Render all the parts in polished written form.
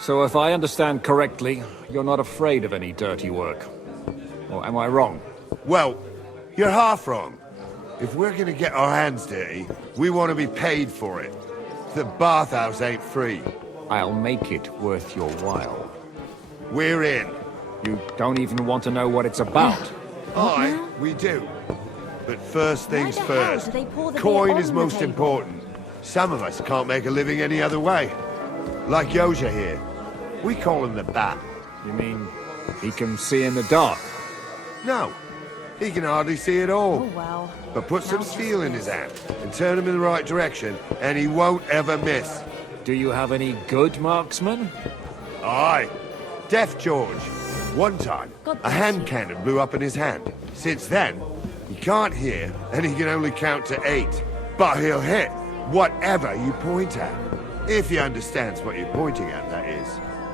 So if I understand correctly, you're not afraid of any dirty work. Or am I wrong? Well, you're half wrong. If we're gonna get our hands dirty, we want to be paid for it. The bathhouse ain't free. I'll make it worth your while. We're in. You don't even want to know what it's about. Aye, we do. But first things Where the hell first. do they pour the Coin beer is on the most table? important. Some of us can't make a living any other way. Like Yoja here. We call him the Bat. You mean he can see in the dark? No, he can hardly see at all. Oh, well. But put some Now just steel in his hand and turn him in the right direction, and he won't ever miss. Do you have any good marksmen? Aye. Deaf George. One time, God a bless hand you. cannon blew up in his hand. Since then, he can't hear, and he can only count to 8. But he'll hit whatever you point at. If he understands what you're pointing at, that is.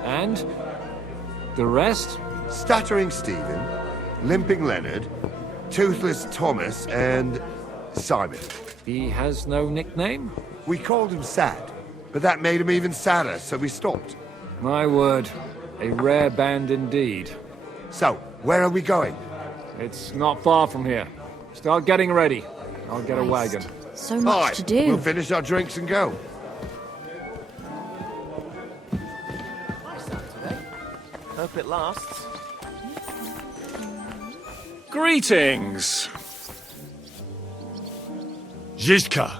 And the rest? Stuttering Stephen, Limping Leonard, Toothless Thomas, and Simon. He has no nickname? We called him Sad, but that made him even sadder, so we stopped. My word, a rare band indeed. So, where are we going? It's not far from here. Start getting ready. I'll get a wagon. So much Aye, to do. we'll finish our drinks and go. Nice out today. Hope it lasts. Greetings! Zizka.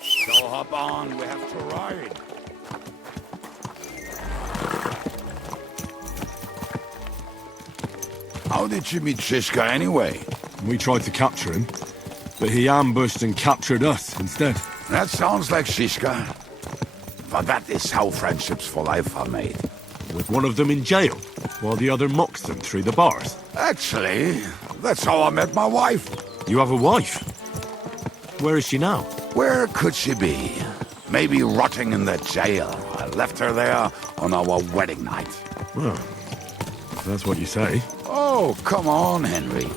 So hop on, we have to ride. How did you meet Shishka anyway? We tried to capture him, but he ambushed and captured us instead. That sounds like Shishka. But that is how friendships for life are made. With one of them in jail, while the other mocks them through the bars. Actually, that's how I met my wife. You have a wife? Where is she now? Where could she be? Maybe rotting in the jail. I left her there on our wedding night. Well, if that's what you say. Oh, come on, Henry.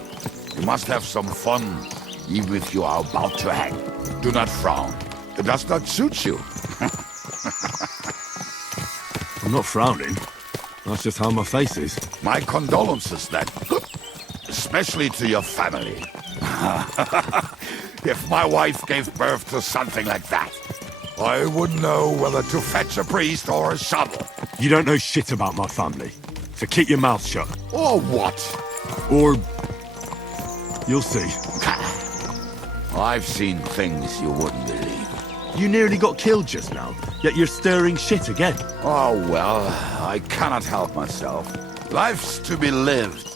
You must have some fun, even if you are about to hang. Do not frown. It does not suit you. I'm not frowning. That's just how my face is. My condolences, then. Especially to your family. If my wife gave birth to something like that, I wouldn't know whether to fetch a priest or a shovel. You don't know shit about my family, so keep your mouth shut. Or what? Or... you'll see. I've seen things you wouldn't believe. You nearly got killed just now, yet you're stirring shit again. Oh, well, I cannot help myself. Life's to be lived,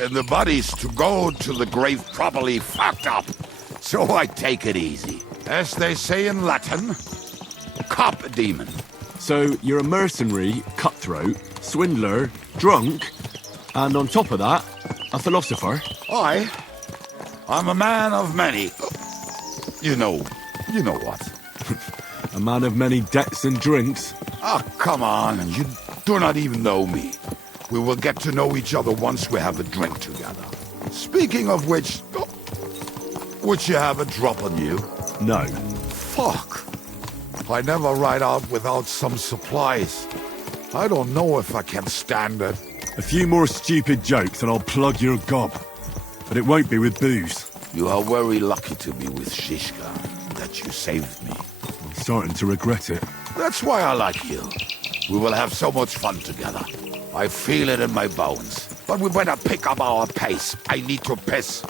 and the body's to go to the grave properly fucked up. So I take it easy. As they say in Latin, cop a demon. So you're a mercenary, cutthroat, swindler, drunk, and on top of that, a philosopher. I'm a man of many. You know what. A man of many debts and drinks. Oh, come on, you do not even know me. We will get to know each other once we have a drink together. Speaking of which, would you have a drop on you? No. Fuck. I never ride out without some supplies. I don't know if I can stand it. A few more stupid jokes and I'll plug your gob. But it won't be with booze. You are very lucky to be with Shishka, that you saved me. I'm starting to regret it. That's why I like you. We will have so much fun together. I feel it in my bones. But we better pick up our pace. I need to piss.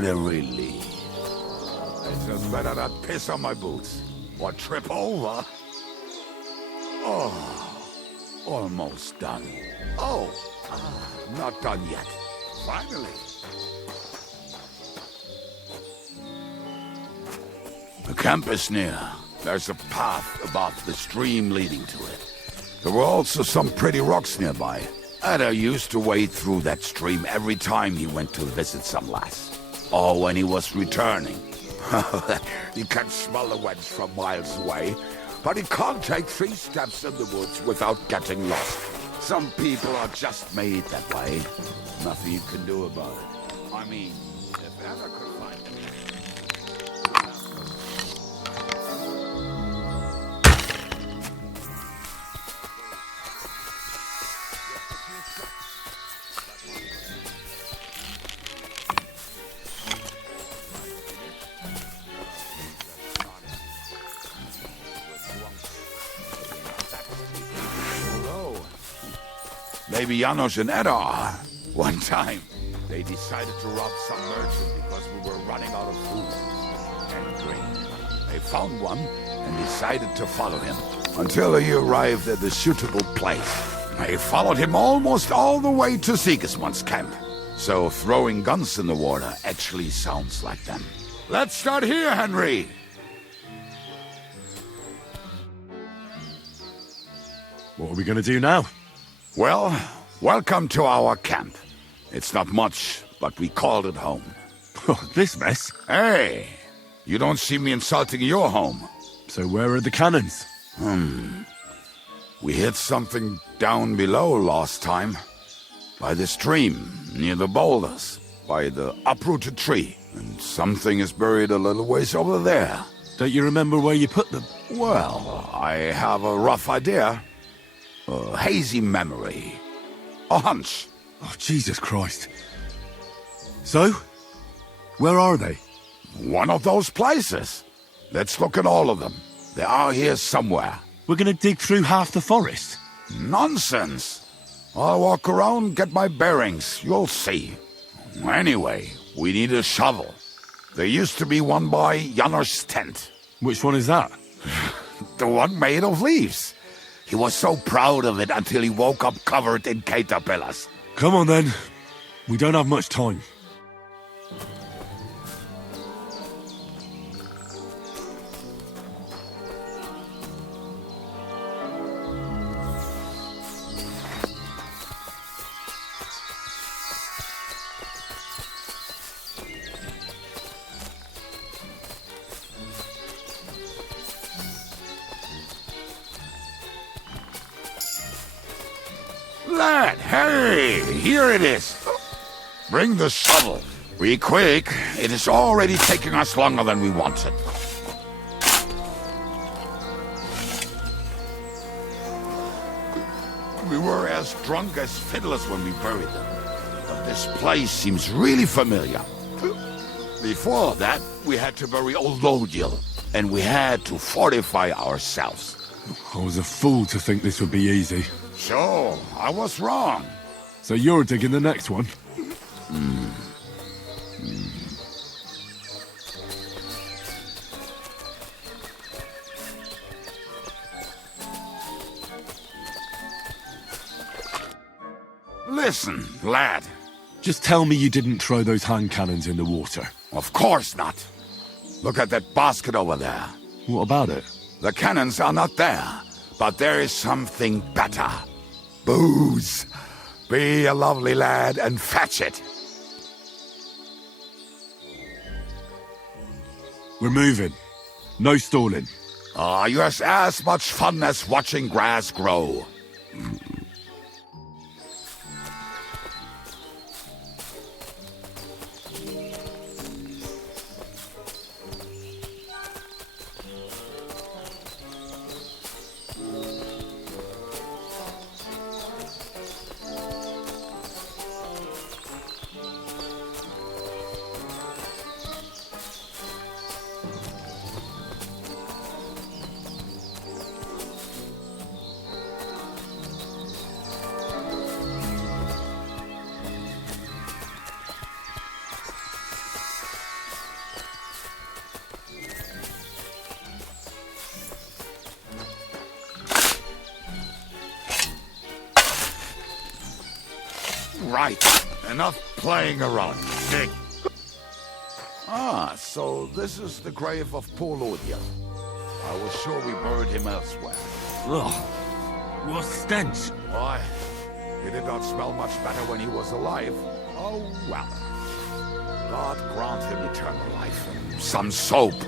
What a relief. It's just better not piss on my boots. Or trip over. Oh, almost done. Oh, not done yet. Finally. The camp is near. There's a path above the stream leading to it. There were also some pretty rocks nearby. Ada used to wade through that stream every time he went to visit some lass. Or when he was returning. He can smell the wench from miles away, but he can't take 3 steps in the woods without getting lost. Some people are just made that way. Nothing you can do about it. I mean, if Ada could find it. Maybe Janos and Edda are. One time, they decided to rob some merchant because we were running out of food and drink. They found one and decided to follow him until he arrived at a suitable place. They followed him almost all the way to Sigismund's camp. So throwing guns in the water actually sounds like them. Let's start here, Henry! What are we going to do now? Well, welcome to our camp. It's not much, but we called it home. This mess? Hey, you don't see me insulting your home. So where are the cannons? We hit something down below last time. By the stream, near the boulders, by the uprooted tree. And something is buried a little ways over there. Don't you remember where you put them? Well, I have a rough idea. A hazy memory. A hunch. Oh, Jesus Christ. So? Where are they? One of those places. Let's look at all of them. They are here somewhere. We're going to dig through half the forest. Nonsense. I'll walk around, get my bearings. You'll see. Anyway, we need a shovel. There used to be one by Janner's tent. Which one is that? The one made of leaves. He was so proud of it until he woke up covered in caterpillars. Come on then. We don't have much time. Lad, hey, here it is. Bring the shovel. Be quick. It is already taking us longer than we wanted. We were as drunk as fiddlers when we buried them. But this place seems really familiar. Before that, we had to bury old Lodiel, and we had to fortify ourselves. I was a fool to think this would be easy. So, I was wrong. So you're digging the next one? Listen, lad. Just tell me you didn't throw those hand cannons in the water. Of course not. Look at that basket over there. What about it? The cannons are not there, but there is something better. Booze. Be a lovely lad and fetch it. We're moving. No stalling. Yours as much fun as watching grass grow. Right. Enough playing around. Dig. Ah, so this is the grave of poor Lothian. I was sure we buried him elsewhere. Ugh. What stench. Why? He did not smell much better when he was alive. Oh, well. God grant him eternal life and some soap.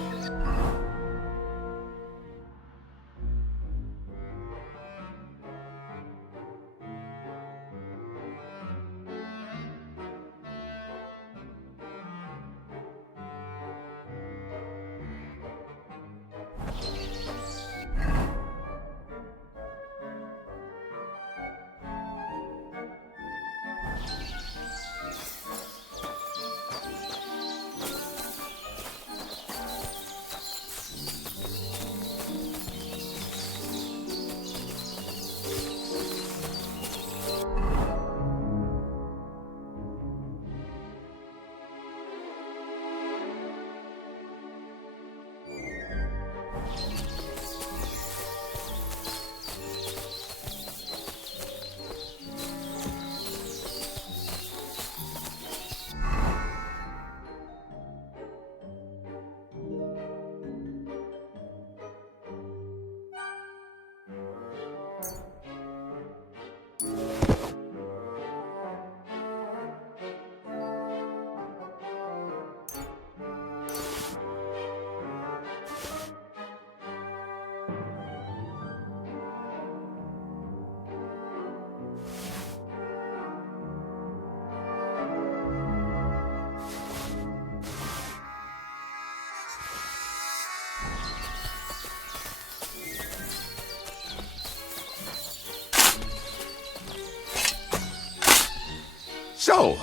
So,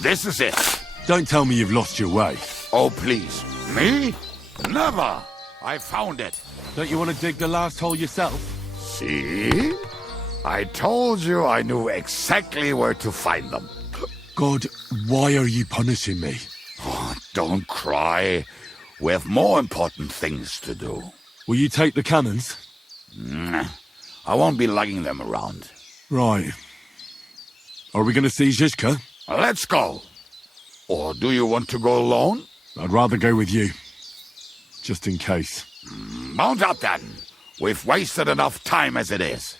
this is it. Don't tell me you've lost your way. Oh, please. Me? Never. I found it. Don't you want to dig the last hole yourself? See? I told you I knew exactly where to find them. God, why are you punishing me? Oh, don't cry. We have more important things to do. Will you take the cannons? I won't be lugging them around. Right. Are we going to see Zizka? Let's go. Or do you want to go alone? I'd rather go with you. Just in case. Mount up then. We've wasted enough time as it is.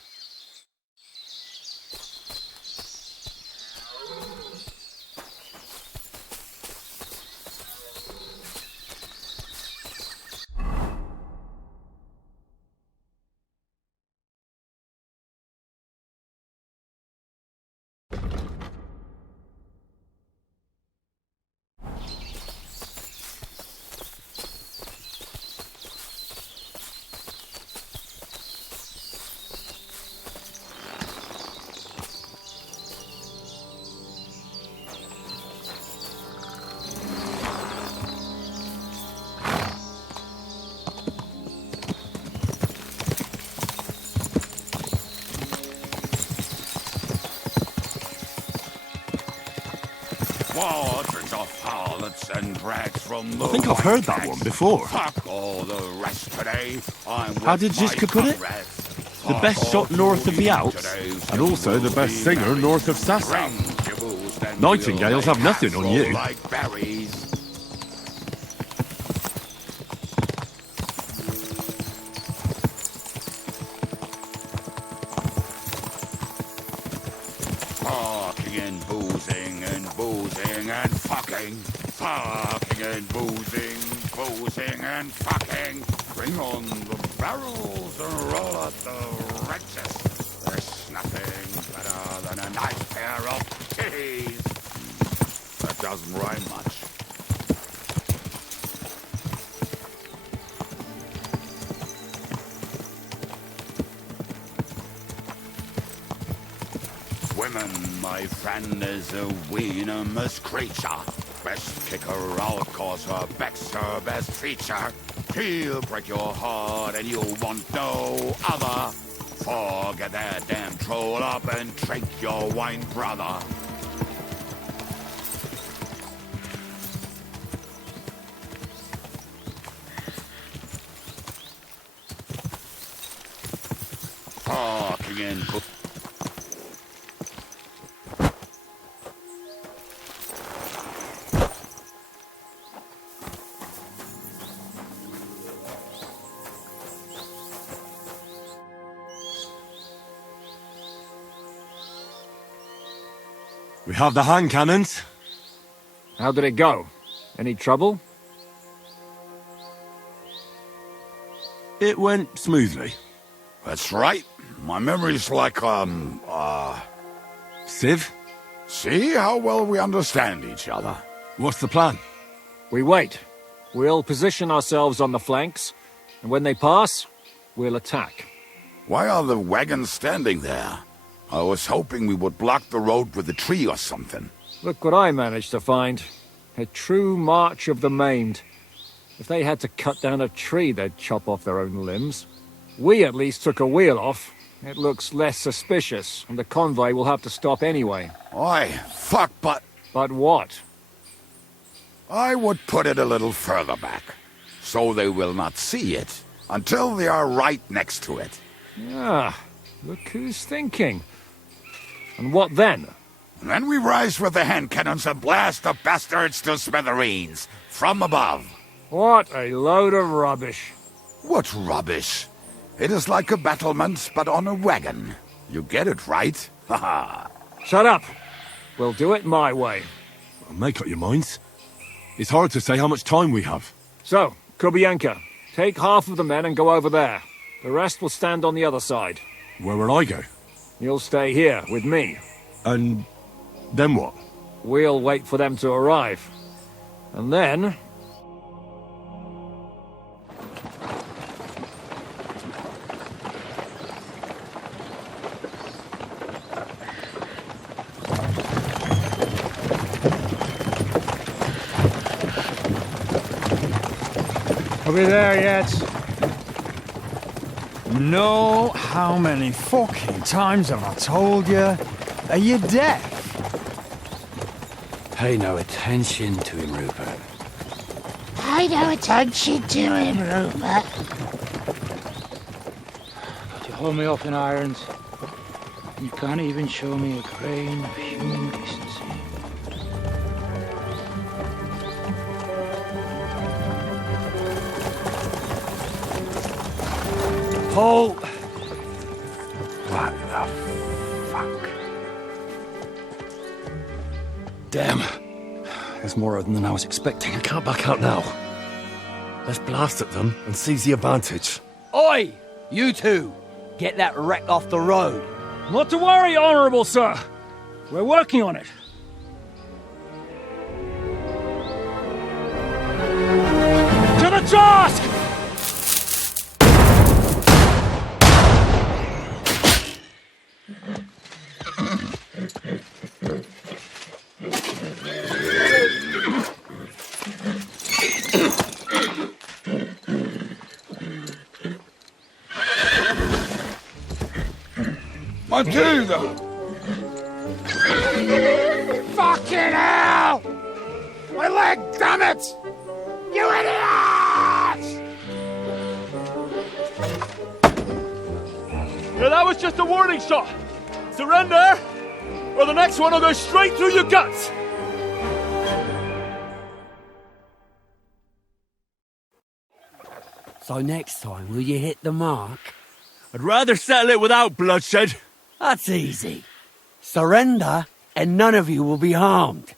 Waters of harlots and drags from the I think I've heard that one before. Fuck all the rest today. I'm How did Zizka put it? The best shot north of the Alps, and also the best singer north of Sassa. Nightingales have nothing on you. Like berries. Fucking and boozing and boozing and fucking. Fucking and boozing and fucking. Bring on the barrels and roll out the wrenches. There's nothing better than a nice pair of titties. That doesn't rhyme much. Women, my friend, is a venomous creature. Best kick her out, cause her back's her best feature. She'll break your heart and you'll want no other. Forget that damn troll up and drink your wine, brother. Fucking and We have the hand cannons. How did it go? Any trouble? It went smoothly. That's right. My memory's like, Civ, See how well we understand each other. what's the plan? We wait. We'll position ourselves on the flanks, and when they pass, we'll attack. Why are the wagons standing there? I was hoping we would block the road with a tree or something. Look what I managed to find. A true march of the maimed. If they had to cut down a tree, they'd chop off their own limbs. We at least took a wheel off. It looks less suspicious, and the convoy will have to stop anyway. Oi, fuck, but But what? I would put it a little further back, so they will not see it until they are right next to it. Ah, look who's thinking. And what then? And then we rise with the hand cannons and blast the bastards to smithereens from above. What a load of rubbish. What rubbish! It is like a battlement, but on a wagon. You get it right? Haha. Shut up. We'll do it my way. Make up your minds. It's hard to say how much time we have. So, Kubienka, take half of the men and go over there. The rest will stand on the other side. Where will I go? You'll stay here with me. And then what? We'll wait for them to arrive. And then... Are we there yet? No, how many fucking times have I told you? Are you deaf? Pay no attention to him, Rupert. Pay no attention to him, Rupert. But you hold me up in irons. You can't even show me a grain of human decency. Halt! What the fuck? Damn. There's more of them than I was expecting. I can't back out now. Let's blast at them and seize the advantage. Oi! You two! Get that wreck off the road. Not to worry, Honourable Sir. We're working on it. To the task! Matilda! Fucking hell! My leg, damn it! You idiots! Yeah, that was just a warning shot. Surrender, or the next one will go straight through your guts. So next time, will you hit the mark? I'd rather settle it without bloodshed. That's easy. Surrender, and none of you will be harmed.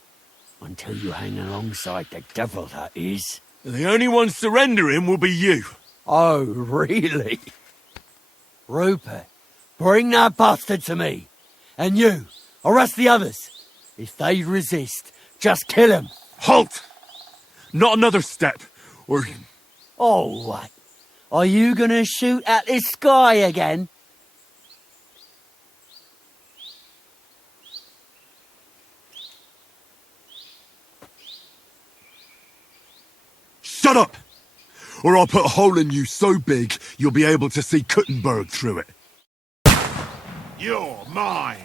Until you hang alongside the devil, that is. The only one surrendering will be you. Oh, really? Rupert, bring that bastard to me. And you, arrest the others. If they resist, just kill them. Halt! Not another step, or... Oh, what? Are you gonna shoot at the sky again? Shut up! Or I'll put a hole in you so big you'll be able to see Kuttenberg through it. You're mine.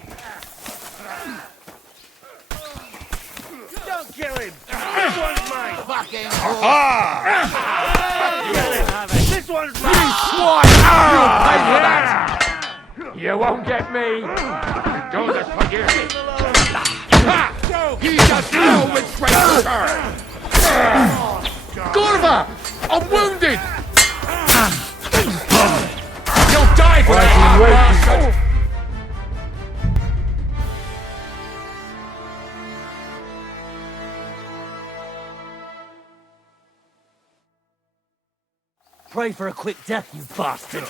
Don't kill him! This one's mine! Fucking This one's mine! You'll pay for that! You won't get me. Do this for you. He does know which way to turn! Gorva! I'm wounded! You'll die for that! Pray for a quick death, you bastard.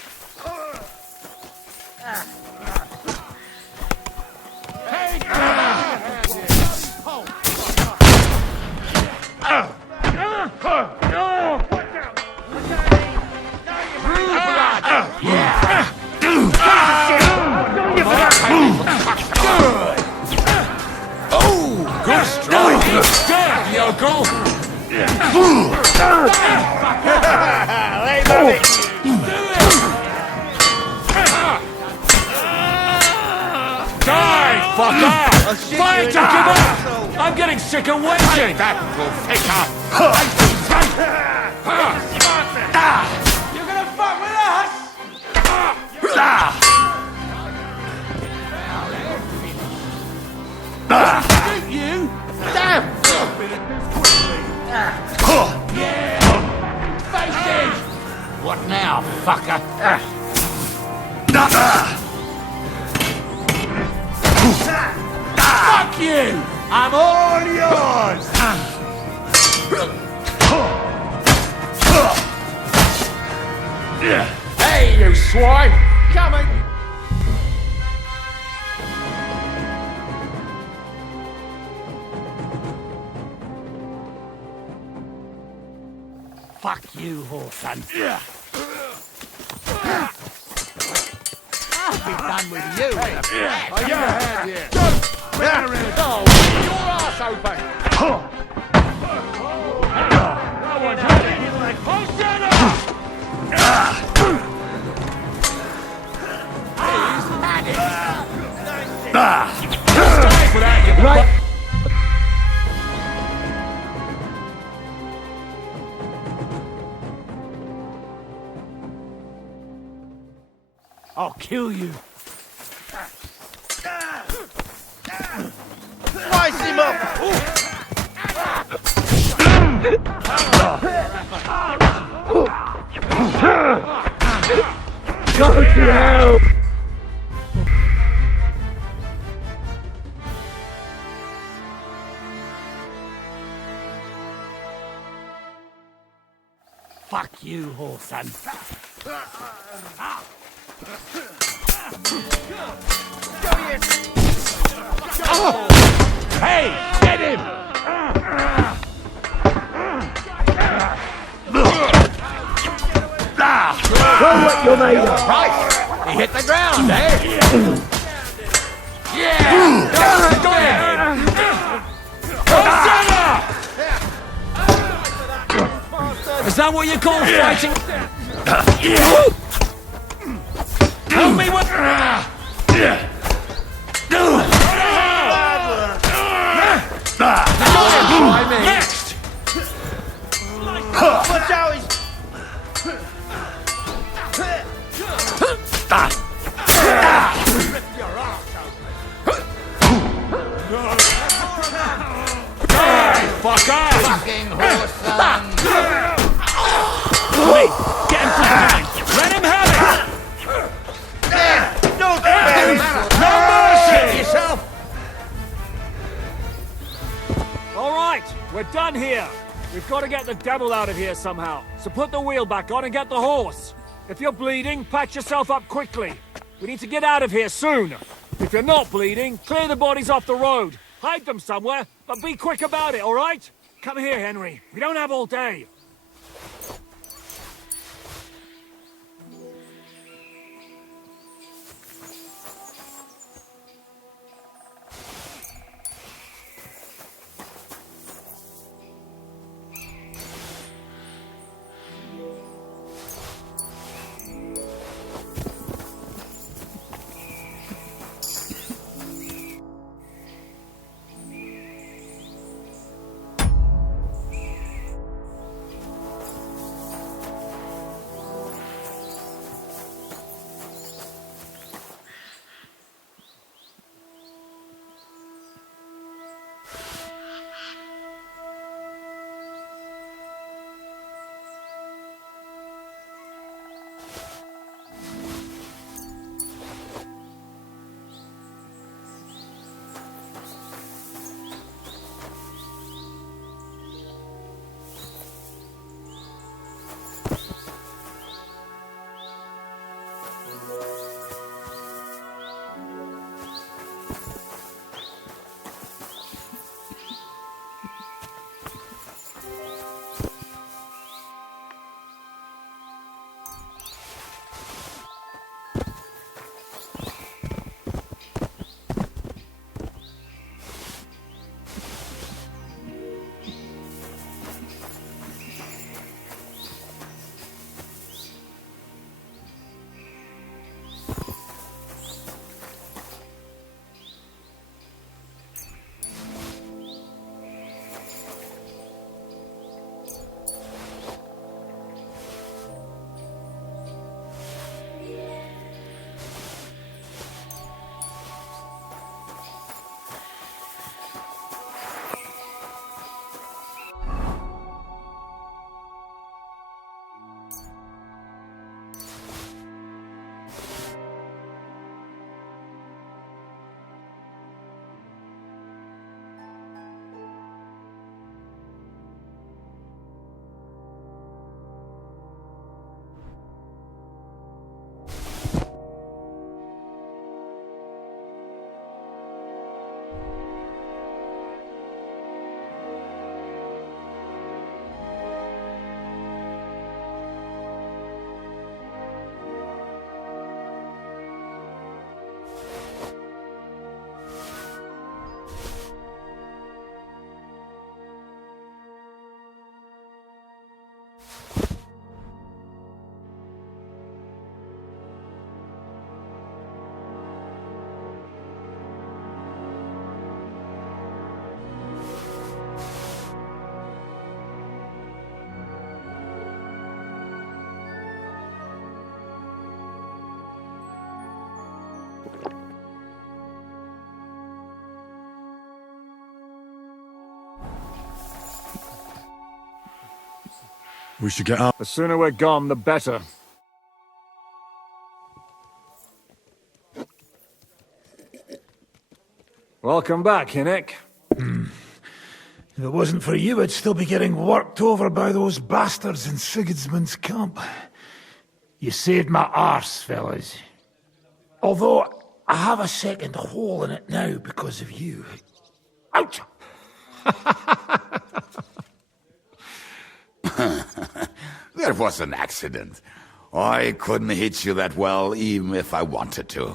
Oh, good strike! He's dead, yokel! Die, fucker! Fire to give up! I'm getting sick of waiting! That will take up! You're gonna fuck with us? Shoot you? Damn! Faces! What now, fucker? Fuck you! I'm all yours! Hey, you swine! Coming! Fuck you, whoreson. I'll be done with you. Are you ahead here? Oh, your ass open! No one's hurting you like Right. I'll kill you. Slice him up! Go to hell! Fuck you, whoreson. Hey, get him! Show what you're made of. Right! He hit the ground, eh? Yeah! Go ahead! Is that what you call fighting? Help me with... Next! Watch out, he's... Fucker! Fucking whoreson! Wait, get him from behind! Let him have it! No mercy! Yourself! All right, we're done here. We've got to get the devil out of here somehow. So put the wheel back on and get the horse. If you're bleeding, patch yourself up quickly. We need to get out of here soon. If you're not bleeding, clear the bodies off the road. Hide them somewhere, but be quick about it, all right? Come here, Henry. We don't have all day. We should get out. The sooner we're gone, the better. Welcome back, Hinnick. If it wasn't for you, I'd still be getting worked over by those bastards in Sigismund's camp. You saved my arse, fellas. Although, I have a second hole in it now because of you. Ouch! That was an accident. I couldn't hit you that well, even if I wanted to.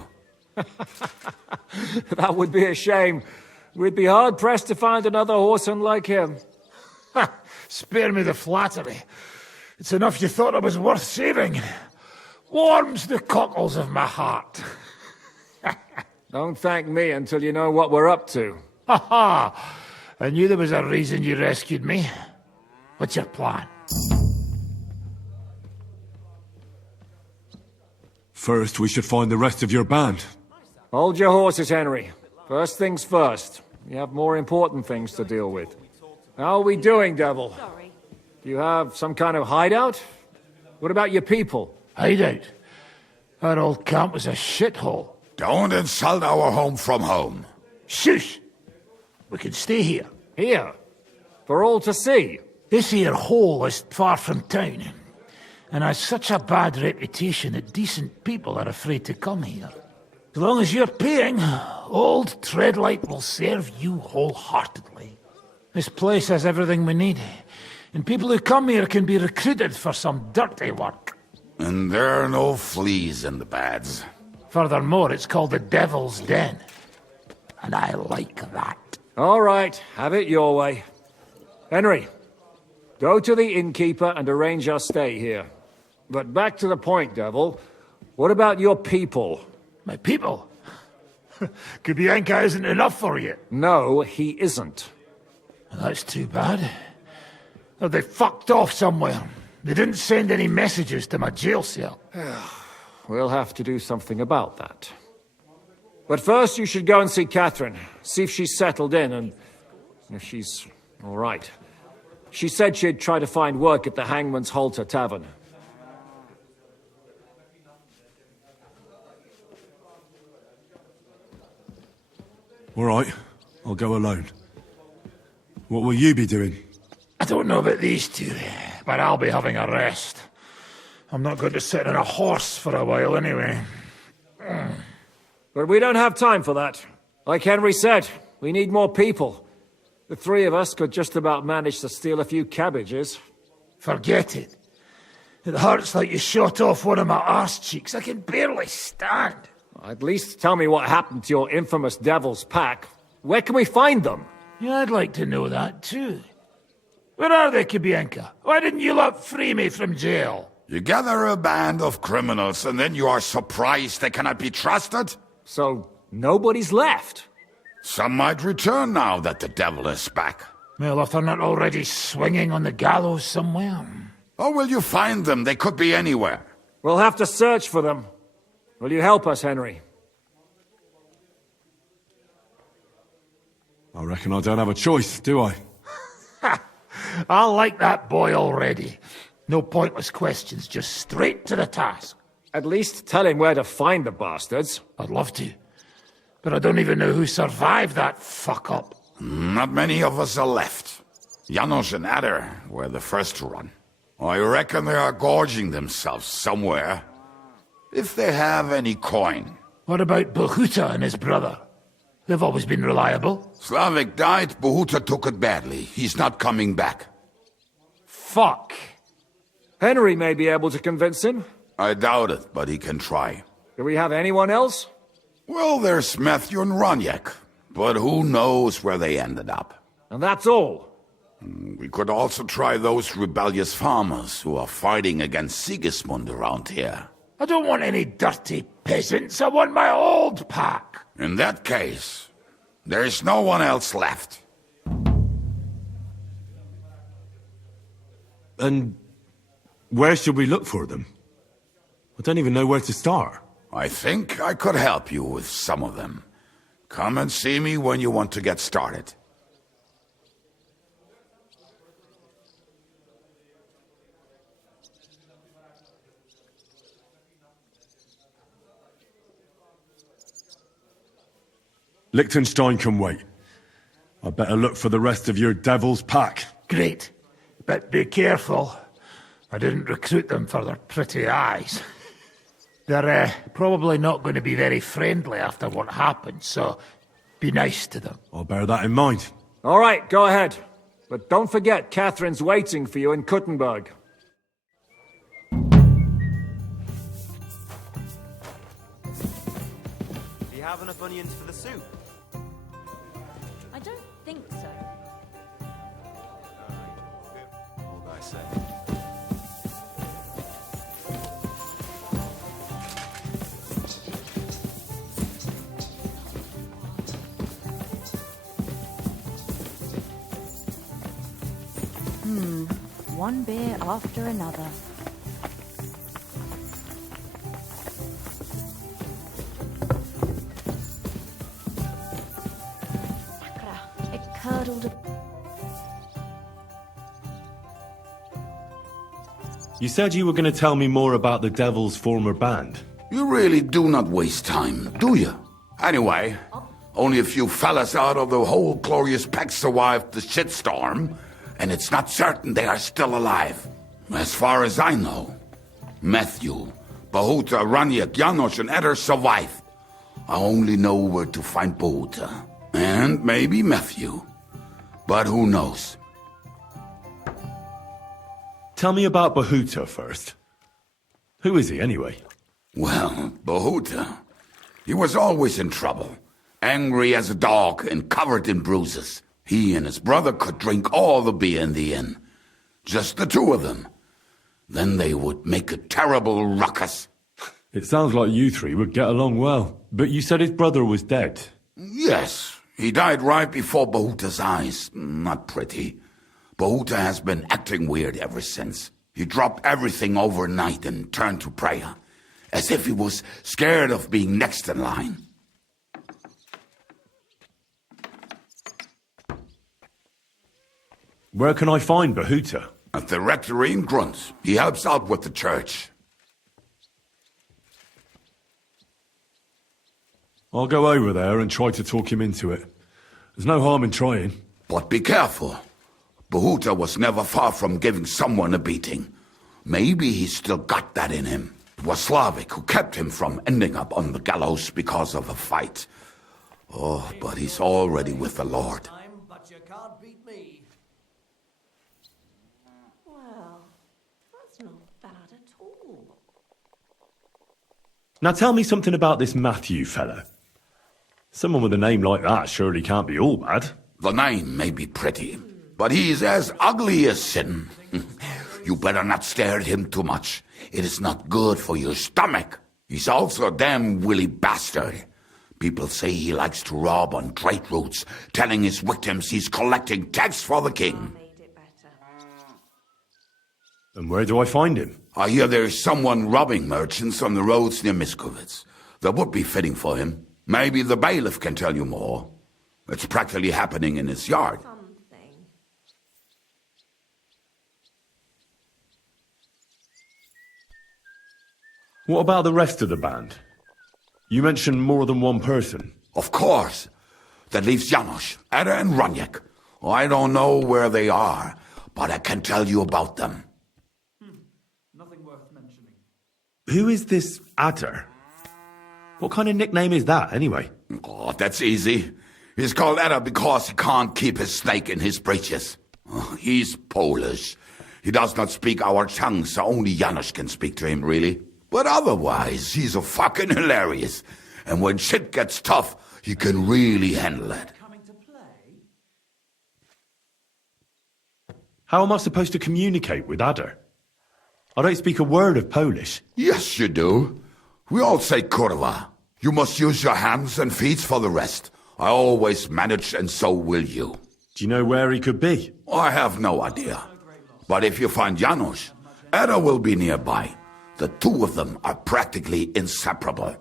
That would be a shame. We'd be hard-pressed to find another horseman like him. Spare me the flattery. It's enough you thought I was worth saving. Warms the cockles of my heart. Don't thank me until you know what we're up to. Ha ha! I knew there was a reason you rescued me. What's your plan? First, we should find the rest of your band. Hold your horses, Henry. First things first. We have more important things to deal with. How are we doing, Devil? Do you have some kind of hideout? What about your people? Hideout? Our old camp was a shithole. Don't insult our home from home. Shush! We can stay here. Here? For all to see? This here hole is far from town, and has such a bad reputation that decent people are afraid to come here. As long as you're paying, old Treadlight will serve you wholeheartedly. This place has everything we need, and people who come here can be recruited for some dirty work. And there are no fleas in the beds. Furthermore, it's called the Devil's Den, and I like that. All right, have it your way. Henry, go to the innkeeper and arrange our stay here. But back to the point, Devil. What about your people? My people? Kubienka isn't enough for you. No, he isn't. That's too bad. Oh, they fucked off somewhere. They didn't send any messages to my jail cell. We'll have to do something about that. But first you should go and see Catherine. See if she's settled in and if she's all right. She said she'd try to find work at the Hangman's Halter Tavern. All right, I'll go alone. What will you be doing? I don't know about these two, but I'll be having a rest. I'm not going to sit on a horse for a while anyway. But we don't have time for that. Like Henry said, we need more people. The three of us could just about manage to steal a few cabbages. Forget it. It hurts like you shot off one of my arse cheeks. I can barely stand. At least tell me what happened to your infamous Devil's Pack. Where can we find them? Yeah, I'd like to know that too. Where are they, Kubienka? Why didn't you lot free me from jail? You gather a band of criminals and then you are surprised they cannot be trusted? So, nobody's left? Some might return now that the devil is back. Well, if they're not already swinging on the gallows somewhere. How will you find them? They could be anywhere. We'll have to search for them. Will you help us, Henry? I reckon I don't have a choice, do I? I like that boy already. No pointless questions, just straight to the task. At least tell him where to find the bastards. I'd love to. But I don't even know who survived that fuck-up. Not many of us are left. Janos and Adder were the first to run. I reckon they are gorging themselves somewhere. If they have any coin. What about Bohuta and his brother? They've always been reliable. Slavik died, Bohuta took it badly. He's not coming back. Fuck. Henry may be able to convince him. I doubt it, but he can try. Do we have anyone else? Well, there's Matthew and Roniak, but who knows where they ended up. And that's all? We could also try those rebellious farmers who are fighting against Sigismund around here. I don't want any dirty peasants. I want my old pack. In that case, there's no one else left. And where should we look for them? I don't even know where to start. I think I could help you with some of them. Come and see me when you want to get started. Liechtenstein can wait. I better look for the rest of your devil's pack. Great. But be careful. I didn't recruit them for their pretty eyes. They're probably not going to be very friendly after what happened, so be nice to them. I'll bear that in mind. All right, go ahead. But don't forget, Catherine's waiting for you in Kuttenberg. Do you have enough onions for the soup? I don't think so. All I say. One beer after another. Sakra, it curdled. You said you were going to tell me more about the devil's former band. You really do not waste time, do you? Anyway, only a few fellas out of the whole glorious pack survived the shitstorm, and it's not certain they are still alive. As far as I know, Matthew, Bahuta, Raniak, Janosch, and Eder survived. I only know where to find Bahuta. And maybe Matthew. But who knows? Tell me about Bahuta first. Who is he, anyway? Well, Bahuta, he was always in trouble. Angry as a dog and covered in bruises. He and his brother could drink all the beer in the inn. Just the two of them. Then they would make a terrible ruckus. It sounds like you three would get along well. But you said his brother was dead. Yes, he died right before Bahuta's eyes. Not pretty. Bahuta has been acting weird ever since. He dropped everything overnight and turned to prayer. As if he was scared of being next in line. Where can I find Bahuta? At the rectory in Grunt. He helps out with the church. I'll go over there and try to talk him into it. There's no harm in trying. But be careful. Bahuta was never far from giving someone a beating. Maybe he's still got that in him. It was Slavik who kept him from ending up on the gallows because of a fight. Oh, but he's already with the Lord. But you can't beat me. Well, that's not bad at all. Now tell me something about this Matthew fella. Someone with a name like that surely can't be all bad. The name may be pretty, but he's as ugly as sin. You better not stare at him too much. It is not good for your stomach. He's also a damn willy bastard. People say he likes to rob on trade routes, telling his victims he's collecting tax for the king. And where do I find him? I hear there's someone robbing merchants on the roads near Miskovitz. That would be fitting for him. Maybe the bailiff can tell you more. It's practically happening in his yard. What about the rest of the band? You mentioned more than one person. Of course. That leaves Janosch, Eder, and Raniak. I don't know where they are, but I can tell you about them. Nothing worth mentioning. Who is this Adder? What kind of nickname is that, anyway? Oh, that's easy. He's called Eder because he can't keep his snake in his breeches. He's Polish. He does not speak our tongue, so only Janosch can speak to him, really. But otherwise, he's a fucking hilarious. And when shit gets tough, he can really handle it. How am I supposed to communicate with Adder? I don't speak a word of Polish. Yes, you do. We all say kurwa. You must use your hands and feet for the rest. I always manage, and so will you. Do you know where he could be? I have no idea. But if you find Janosch, Eder will be nearby. The two of them are practically inseparable.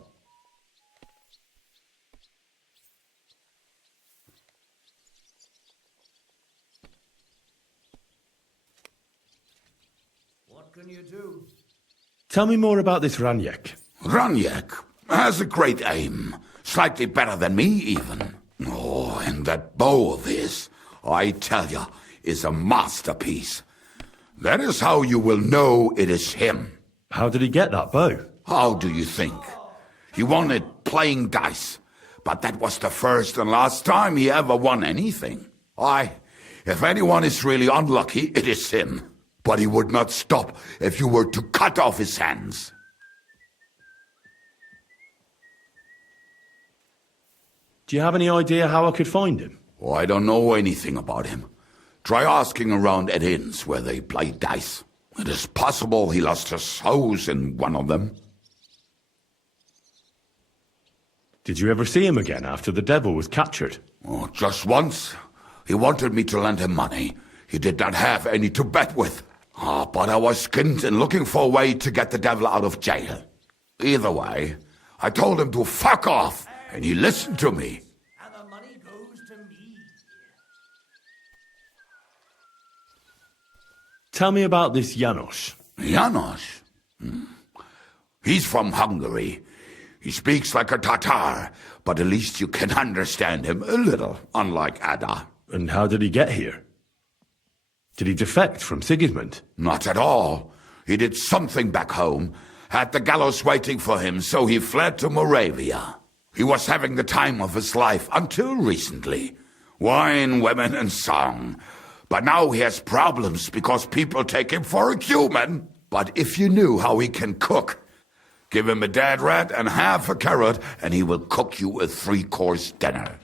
What can you do? Tell me more about this Raniak. Raniak has a great aim. Slightly better than me, even. That bow of his, I tell you, is a masterpiece. That is how you will know it is him. How did he get that bow? How do you think? He won it playing dice. But that was the first and last time he ever won anything. If anyone is really unlucky, it is him. But he would not stop if you were to cut off his hands. Do you have any idea how I could find him? Oh, I don't know anything about him. Try asking around at inns where they play dice. It is possible he lost his hose in one of them. Did you ever see him again after the devil was captured? Oh, just once. He wanted me to lend him money. He did not have any to bet with. But I was skinned and looking for a way to get the devil out of jail. Either way, I told him to fuck off, and he listened to me. And the money goes to me. Tell me about this Janos. Janos? He's from Hungary. He speaks like a Tatar, but at least you can understand him a little, unlike Ada. And how did he get here? Did he defect from Sigismund? Not at all. He did something back home, had the gallows waiting for him, so he fled to Moravia. He was having the time of his life until recently. Wine, women, and song. But now he has problems because people take him for a human. But if you knew how he can cook, give him a dead rat and half a carrot, and he will cook you a 3-course dinner.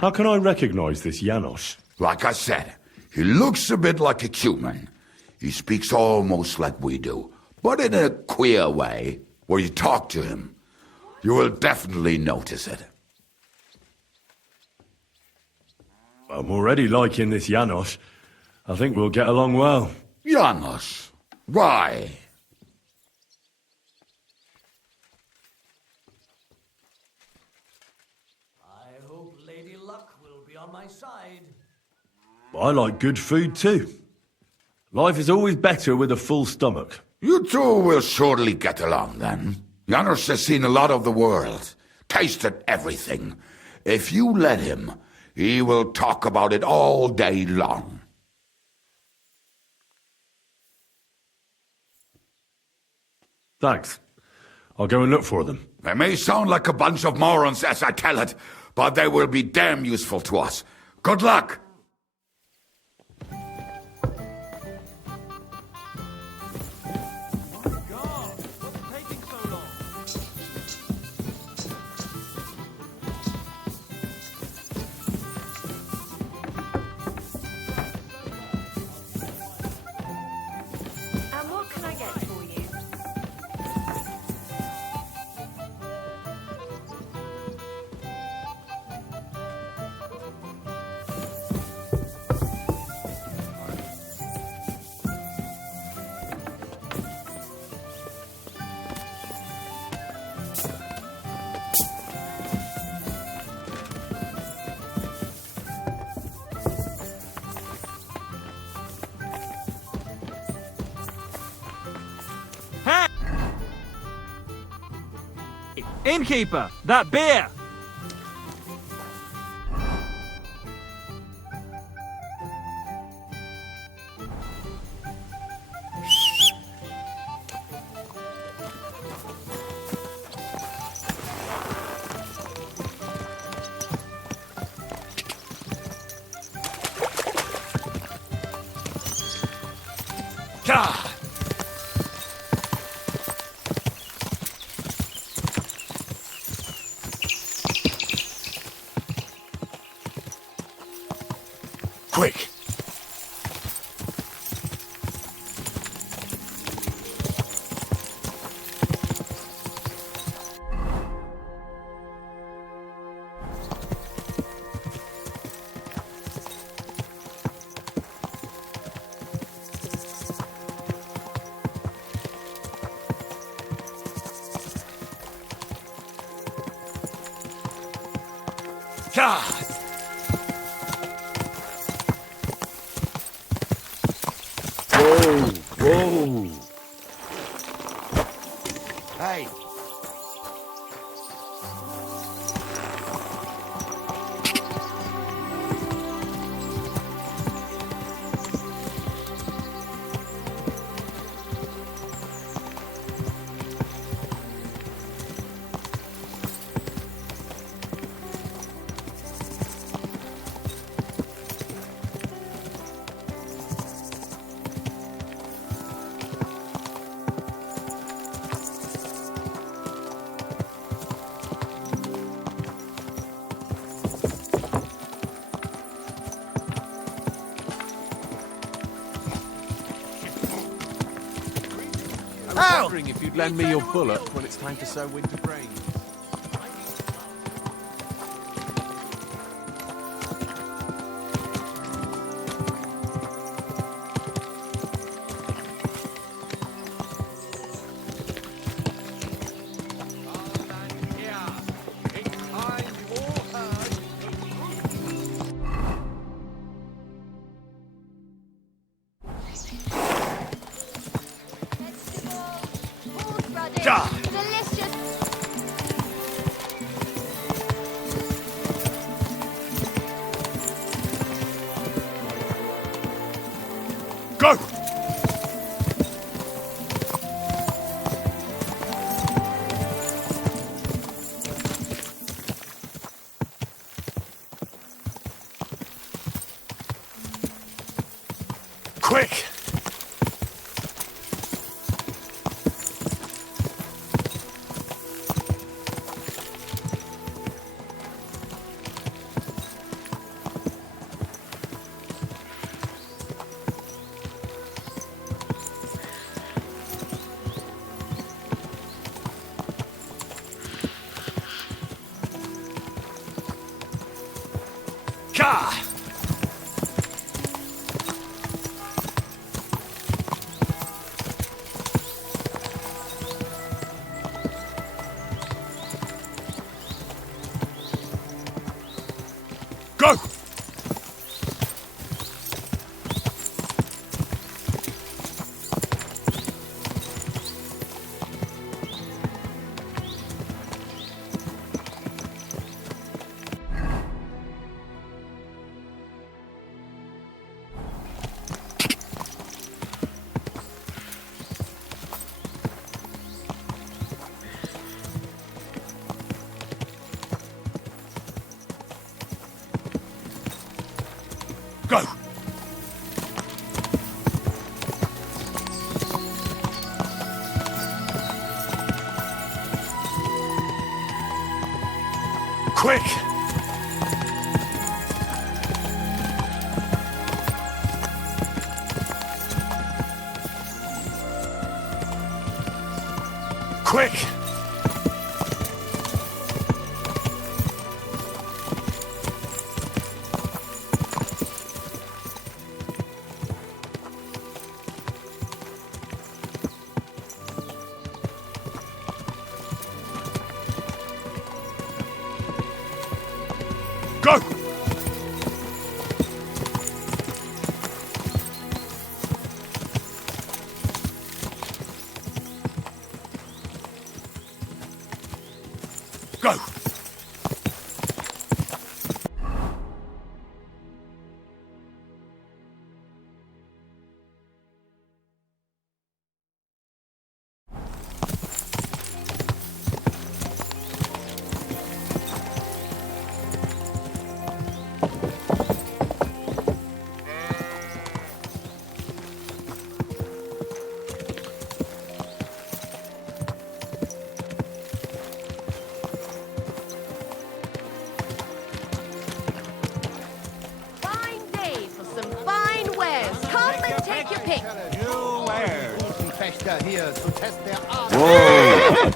How can I recognize this Janos? Like I said, he looks a bit like a human. He speaks almost like we do, but in a queer way. Where you talk to him, you will definitely notice it. I'm already liking this Janos. I think we'll get along well. Janos? Why? I hope Lady Luck will be on my side. I like good food too. Life is always better with a full stomach. You two will surely get along then. Janos has seen a lot of the world, tasted everything. If you let him, he will talk about it all day long. Thanks. I'll go and look for them. They may sound like a bunch of morons as I tell it, but they will be damn useful to us. Good luck! And what can I get for you? Innkeeper, that beer! God! Quick! God! Whoa! Hey! I was wondering if you'd lend me your bullet when it's time to sow winter grain. Go! Quick! Ka! Go! Go! Quick! Quick! Go! Go! Fine day for some fine wares. Come and take your pick. New wares. Fechter hier zu Test der Art. Whoa!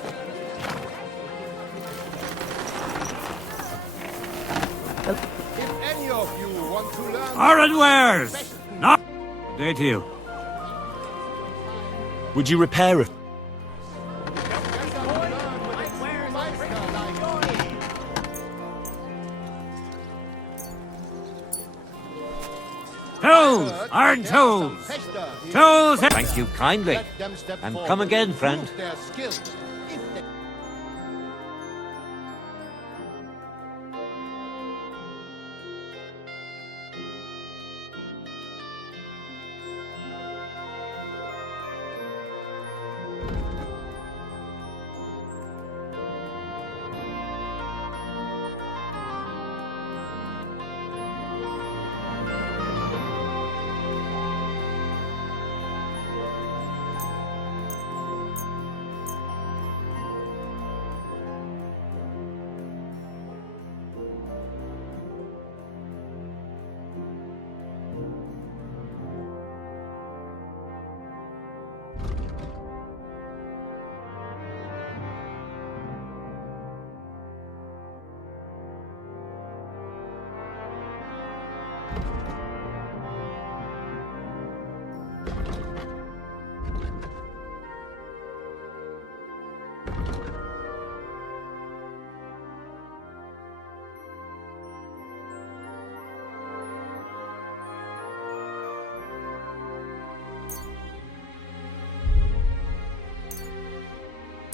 If any of you want to learn... Foreign wares! Not... Day to you. Would you repair it? Tools! Iron tools! Tools! Thank you kindly. And come again, friend.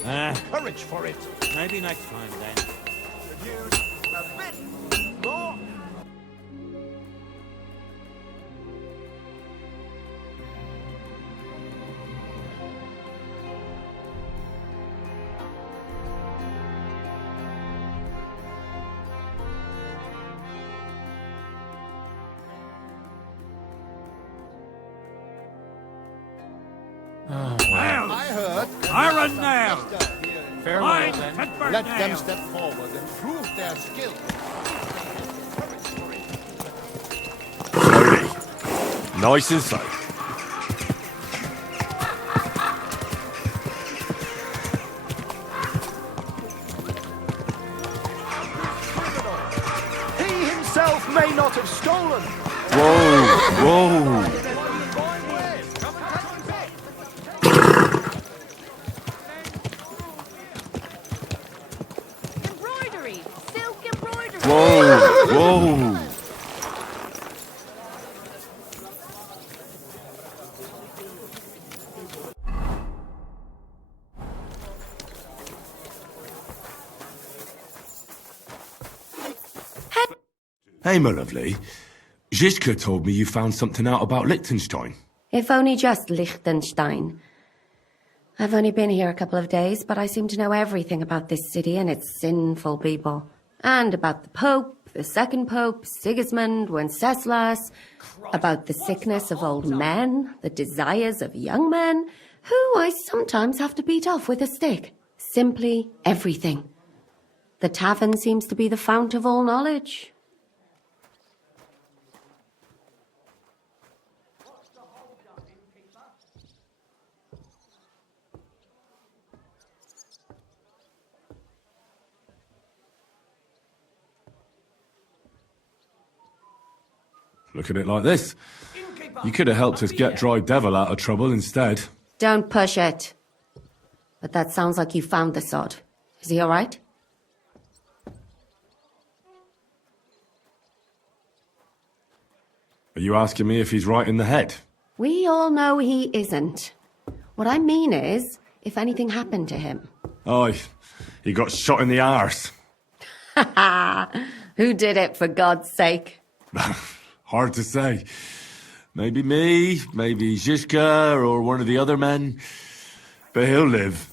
Courage for it. Maybe next time then. I heard. Iron now! Farewell, Fine, then. Tedford Let now. them step forward and prove their skill. Slowly. Nice and slow. He himself may not have stolen. Whoa, whoa. Embroidery! Silk embroidery! Whoa, whoa. Hey, my lovely. Zizka told me you found something out about Liechtenstein. If only just Liechtenstein. I've only been here a couple of days, but I seem to know everything about this city and its sinful people. And about the Pope, the second Pope, Sigismund, Wenceslas, about the sickness of old men, the desires of young men, who I sometimes have to beat off with a stick. Simply everything. The tavern seems to be the fount of all knowledge. Look at it like this. You could have helped us get Dry Devil out of trouble instead. Don't push it. But that sounds like you found the sod. Is he all right? Are you asking me if he's right in the head? We all know he isn't. What I mean is, if anything happened to him. Oh, he got shot in the arse. Ha ha! Who did it, for God's sake? Hard to say. Maybe me, maybe Zizka, or one of the other men. But he'll live.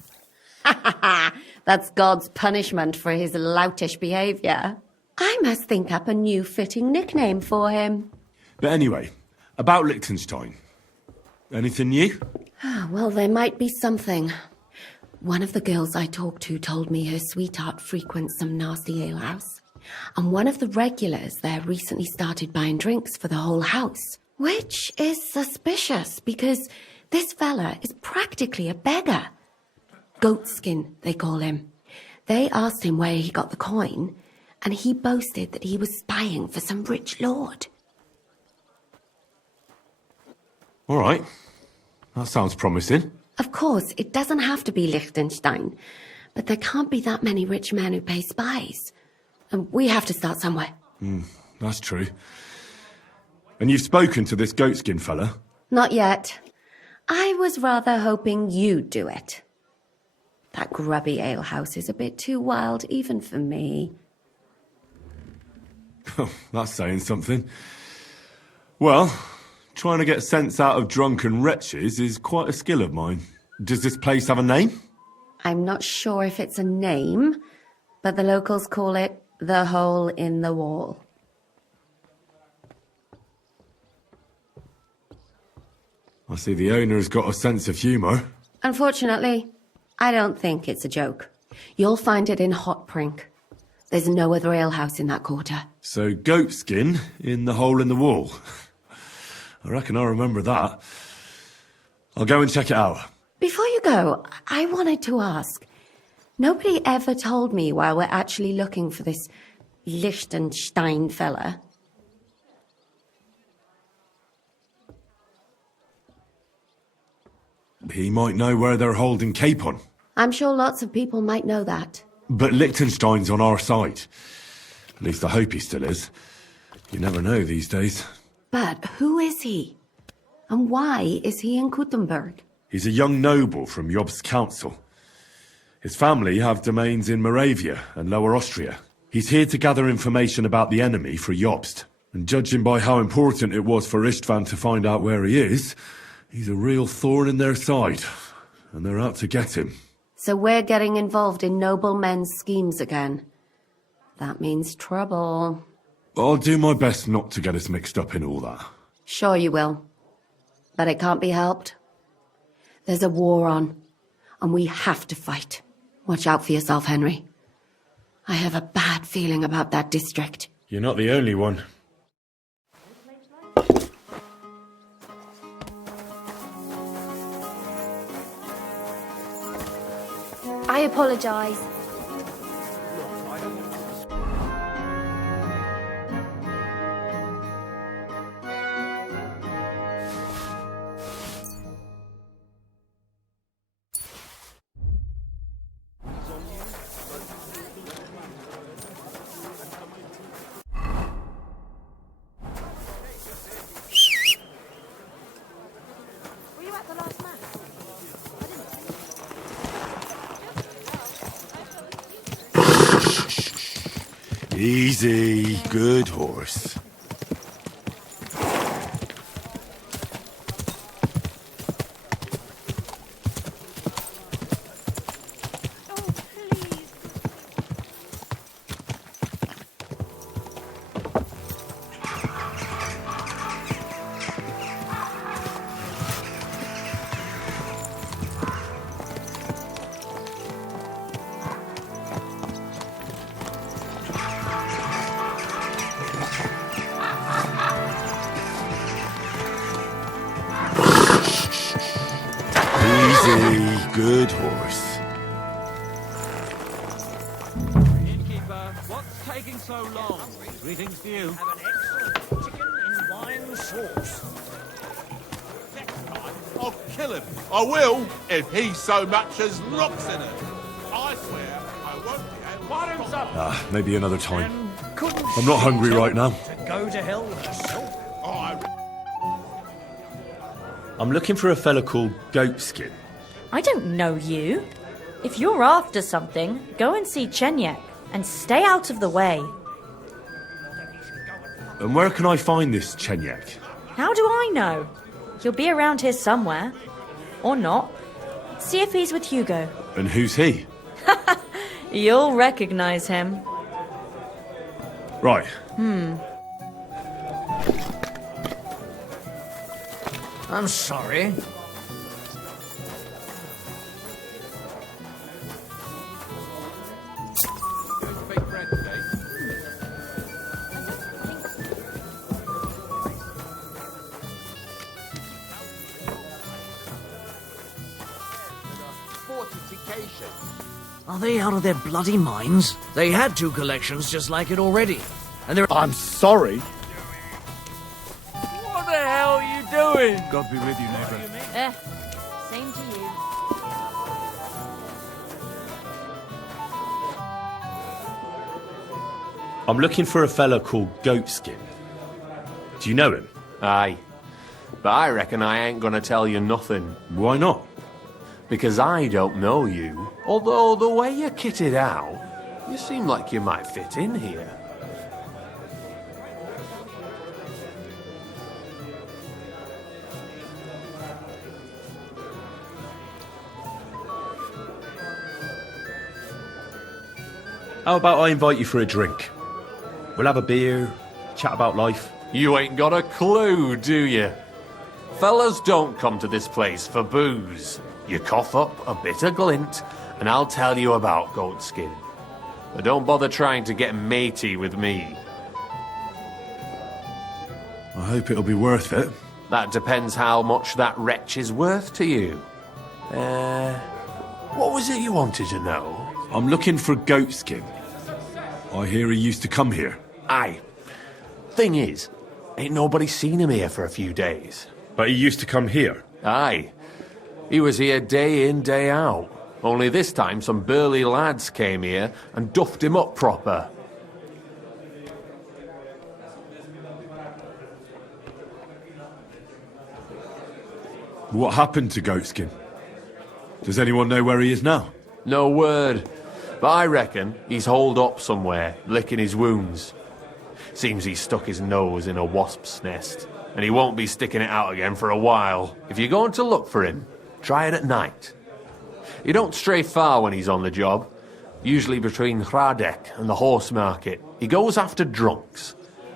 Ha ha ha! That's God's punishment for his loutish behaviour. I must think up a new fitting nickname for him. But anyway, about Liechtenstein. Anything new? Well, there might be something. One of the girls I talked to told me her sweetheart frequents some nasty alehouse. And one of the regulars there recently started buying drinks for the whole house. Which is suspicious, because this fella is practically a beggar. Goatskin, they call him. They asked him where he got the coin, and he boasted that he was spying for some rich lord. All right. That sounds promising. Of course, it doesn't have to be Liechtenstein, but there can't be that many rich men who pay spies. And we have to start somewhere. That's true. And you've spoken to this goatskin fella? Not yet. I was rather hoping you'd do it. That grubby alehouse is a bit too wild even for me. That's saying something. Well, trying to get sense out of drunken wretches is quite a skill of mine. Does this place have a name? I'm not sure if it's a name, but the locals call it the Hole in the Wall. I see the owner's got a sense of humour. Unfortunately, I don't think it's a joke. You'll find it in Hot Prink. There's no other alehouse in that quarter. So goatskin in the hole in the wall. I reckon I remember that. I'll go and check it out. Before you go, I wanted to ask. Nobody ever told me why we're actually looking for this Liechtenstein fella. He might know where they're holding Capon. I'm sure lots of people might know that. But Liechtenstein's on our side. At least I hope he still is. You never know these days. But who is he? And why is he in Kuttenberg? He's a young noble from Job's council. His family have domains in Moravia and Lower Austria. He's here to gather information about the enemy for Jobst. And judging by how important it was for Istvan to find out where he is, he's a real thorn in their side. And they're out to get him. So we're getting involved in noble men's schemes again. That means trouble. I'll do my best not to get us mixed up in all that. Sure you will. But it can't be helped. There's a war on, and we have to fight. Watch out for yourself, Henry. I have a bad feeling about that district. You're not the only one. I apologise. Were you at the last match? Easy, good horse. Easy, good horse. Innkeeper, what's taking so long? Greetings to you. Have an excellent chicken in wine sauce. I'll kill him. I will, if he so much as looks in it. I swear I won't be able Bottoms up! Ah, maybe another time. Couldn't I'm not hungry right now. to go to hell herself. I'm looking for a fella called Goatskin. I don't know you. If you're after something, go and see Chenyek and stay out of the way. And where can I find this Chenyek? How do I know? He'll be around here somewhere. Or not. See if he's with Hugo. And who's he? You'll recognize him. Right. I'm sorry. Are they out of their bloody minds? They had 2 collections just like it already. And they're... I'm sorry. What the hell are you doing? God be with you, neighbour. Same to you. I'm looking for a fella called Goatskin. Do you know him? Aye. But I reckon I ain't gonna tell you nothing. Why not? Because I don't know you. Although the way you're kitted out, you seem like you might fit in here. How about I invite you for a drink? We'll have a beer, chat about life. You ain't got a clue, do you? Fellas don't come to this place for booze. You cough up a bit of glint, and I'll tell you about Goatskin. But don't bother trying to get matey with me. I hope it'll be worth it. That depends how much that wretch is worth to you. What was it you wanted to know? I'm looking for Goatskin. I hear he used to come here. Aye. Thing is, ain't nobody seen him here for a few days. But he used to come here? Aye. He was here day in, day out. Only this time some burly lads came here and duffed him up proper. What happened to Goatskin? Does anyone know where he is now? No word. But I reckon he's holed up somewhere, licking his wounds. Seems he's stuck his nose in a wasp's nest, and he won't be sticking it out again for a while. If you're going to look for him, try it at night. You don't stray far when he's on the job. Usually between Hradek and the horse market. He goes after drunks.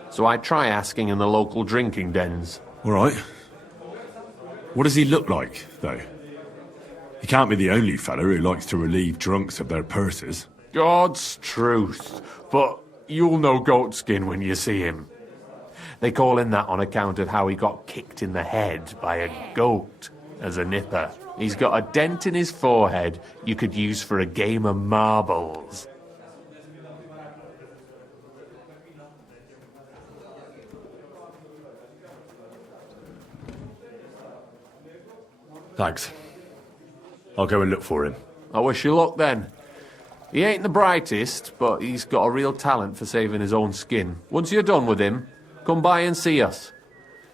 So I try asking in the local drinking dens. All right. What does he look like, though? He can't be the only fellow who likes to relieve drunks of their purses. God's truth. But you'll know Goatskin when you see him. They call him that on account of how he got kicked in the head by a goat as a nipper. He's got a dent in his forehead you could use for a game of marbles. Thanks. I'll go and look for him. I wish you luck then. He ain't the brightest, but he's got a real talent for saving his own skin. Once you're done with him, come by and see us.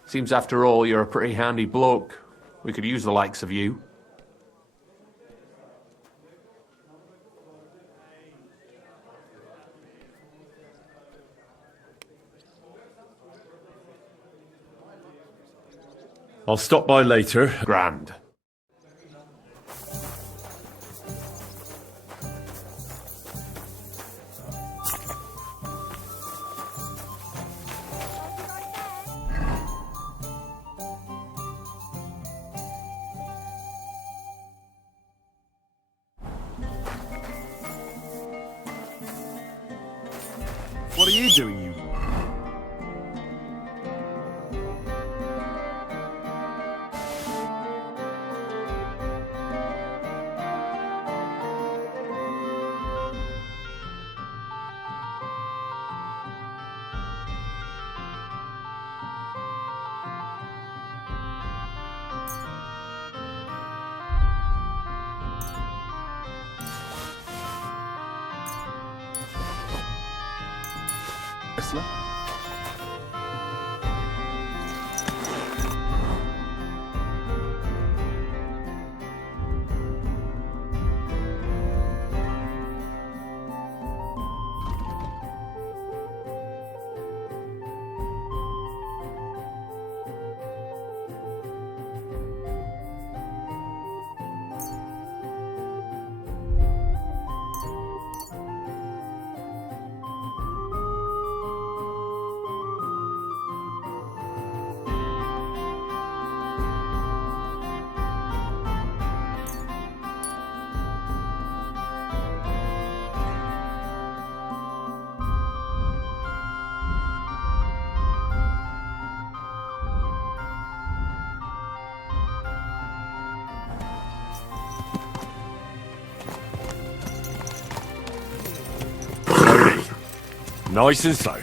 Seems after all you're a pretty handy bloke. We could use the likes of you. I'll stop by later. Grand. What are you doing, you? Whistler? Nice and slow.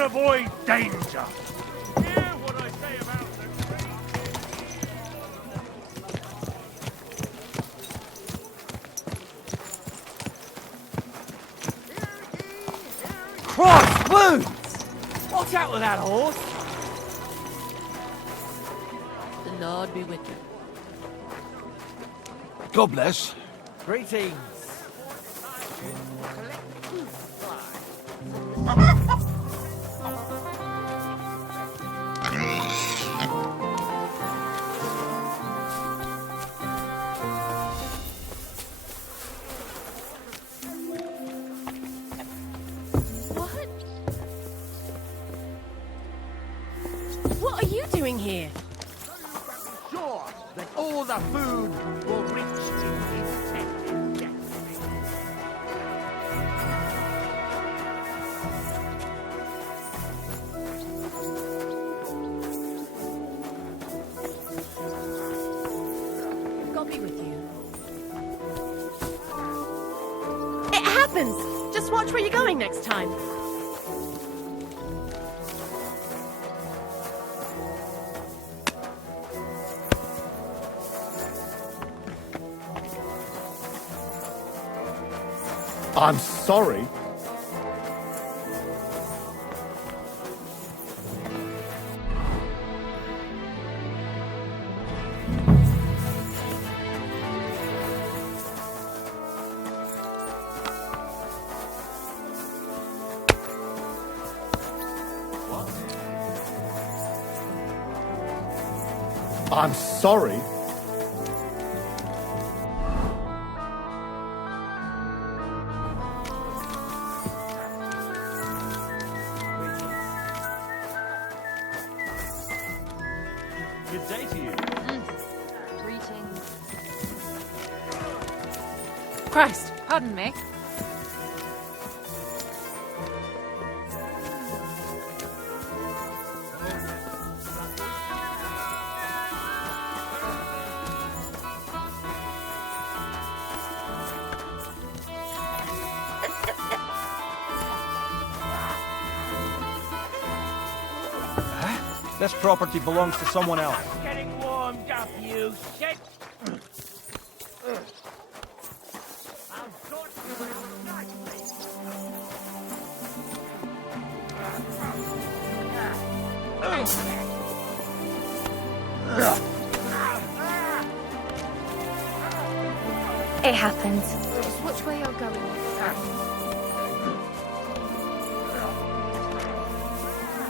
Avoid danger. Hear what I say about the Cross wounds! Watch out with that horse! The Lord be with you. God bless. Greetings. you doing here? Sure that all the food will reach its intended destiny. Got me with you. It happens! Just watch where you're going next time. I'm sorry. I'm sorry. Good day to you. Greetings. Christ. Pardon me. This property belongs to someone else. Getting warmed up, you shit! It happens. Just watch where you're going.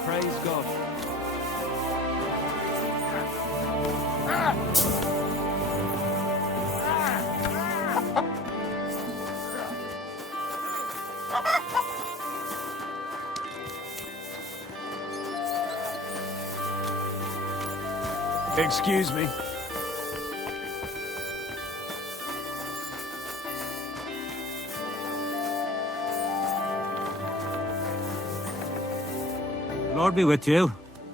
Praise God. Excuse me. Lord be with you.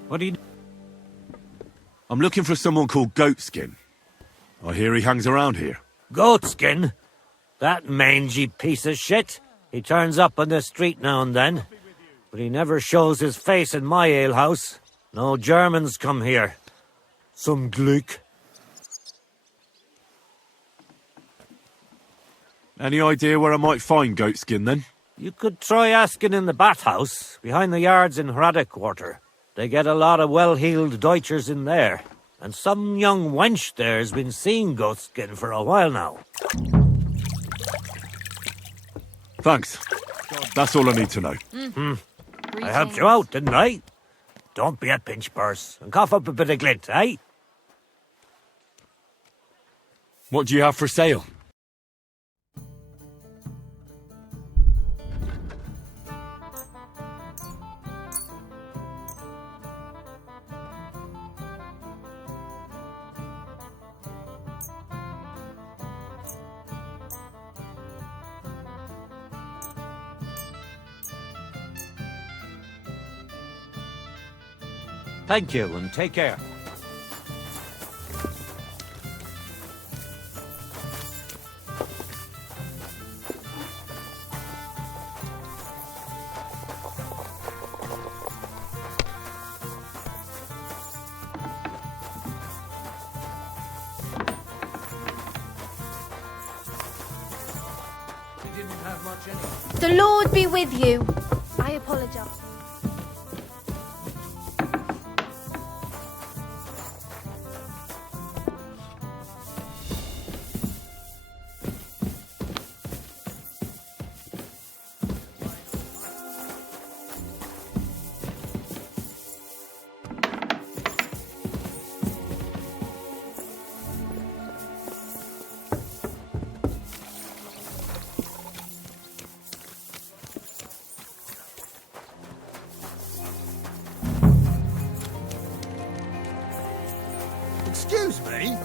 What do you... I'm looking for someone called Goatskin. I hear he hangs around here. Goatskin? That mangy piece of shit? He turns up on the street now and then. But he never shows his face in my alehouse. No Germans come here. Some Glück. Any idea where I might find Goatskin, then? You could try asking in the bathhouse, behind the yards in Hrada Quarter. They get a lot of well-heeled Deutschers in there. And some young wench there's been seeing Goatskin for a while now. Thanks. That's all I need to know. I helped you out, didn't I? Don't be a pinch purse and cough up a bit of glint, eh? What do you have for sale? Thank you, and take care. The Lord be with you. I apologize. Excuse me?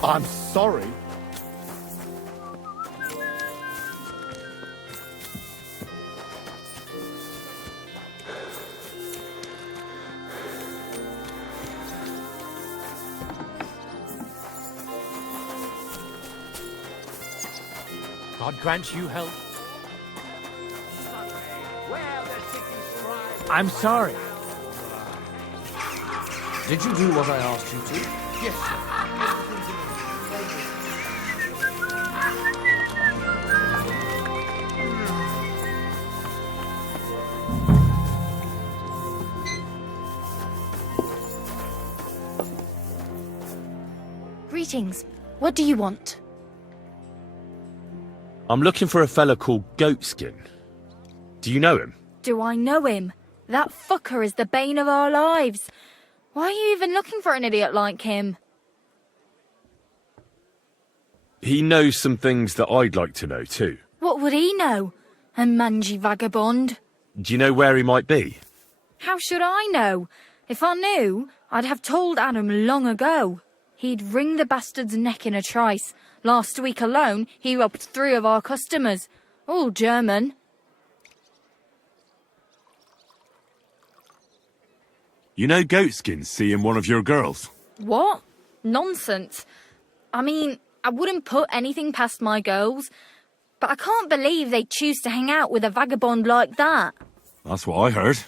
I'm sorry. God grant you help. I'm sorry. Did you do what I asked you to? Yes, sir. Greetings. What do you want? I'm looking for a fella called Goatskin. Do you know him? Do I know him? That fucker is the bane of our lives. Why are you even looking for an idiot like him? He knows some things that I'd like to know too. What would he know? A mangy vagabond? Do you know where he might be? How should I know? If I knew, I'd have told Adam long ago. He'd wring the bastard's neck in a trice. Last week alone, he robbed 3 of our customers. All German. You know Goatskin's seeing one of your girls? What? Nonsense. I mean, I wouldn't put anything past my girls, but I can't believe they choose to hang out with a vagabond like that. That's what I heard.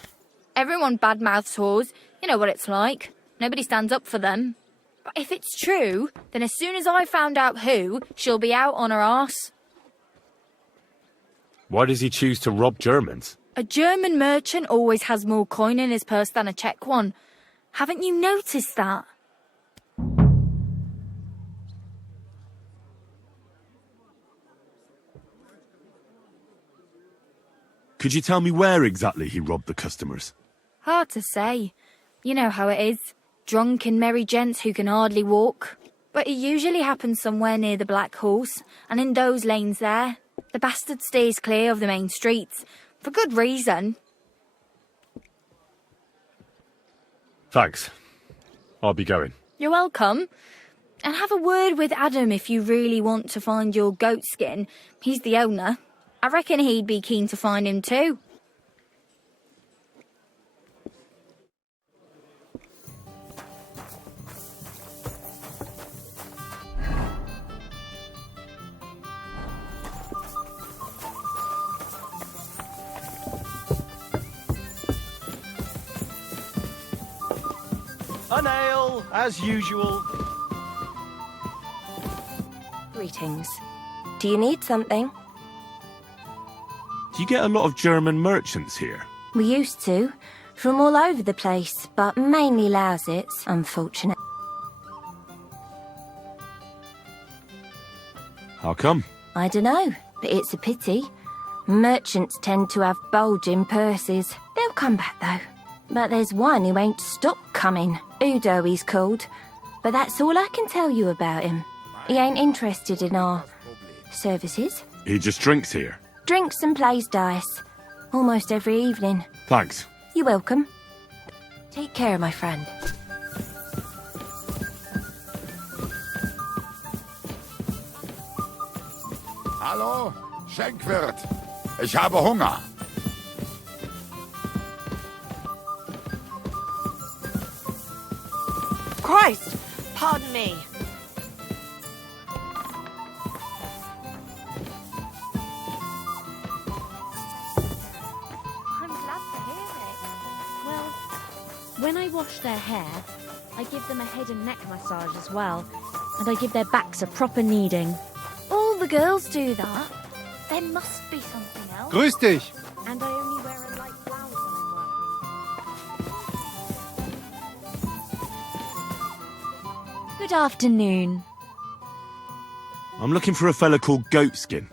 Everyone badmouths whores. You know what it's like. Nobody stands up for them. But if it's true, then as soon as I found out who, she'll be out on her arse. Why does he choose to rob Germans? A German merchant always has more coin in his purse than a Czech one. Haven't you noticed that? Could you tell me where exactly he robbed the customers? Hard to say. You know how it is. Drunk and merry gents who can hardly walk. But it usually happens somewhere near the Black Horse, and in those lanes there. The bastard stays clear of the main streets. For good reason. Thanks. I'll be going. You're welcome. And have a word with Adam if you really want to find your Goatskin. He's the owner. I reckon he'd be keen to find him too. A nail, as usual. Greetings. Do you need something? Do you get a lot of German merchants here? We used to. From all over the place, but mainly Lausitz, unfortunate. How come? I dunno, but it's a pity. Merchants tend to have bulging purses. They'll come back though. But there's one who ain't stopped coming. Udo he's called. But that's all I can tell you about him. He ain't interested in our services. He just drinks here. Drinks and plays dice. Almost every evening. Thanks. You're welcome. Take care, my friend. Hallo, Schenkwirt. Ich habe Hunger. Christ! Pardon me. I'm glad to hear it. Well, when I wash their hair, I give them a head and neck massage as well. and I give their backs a proper kneading. All the girls do that. There must be something else. Grüß dich. And I only wear a light blouse when I'm working. Good afternoon. I'm looking for a fella called Goatskin.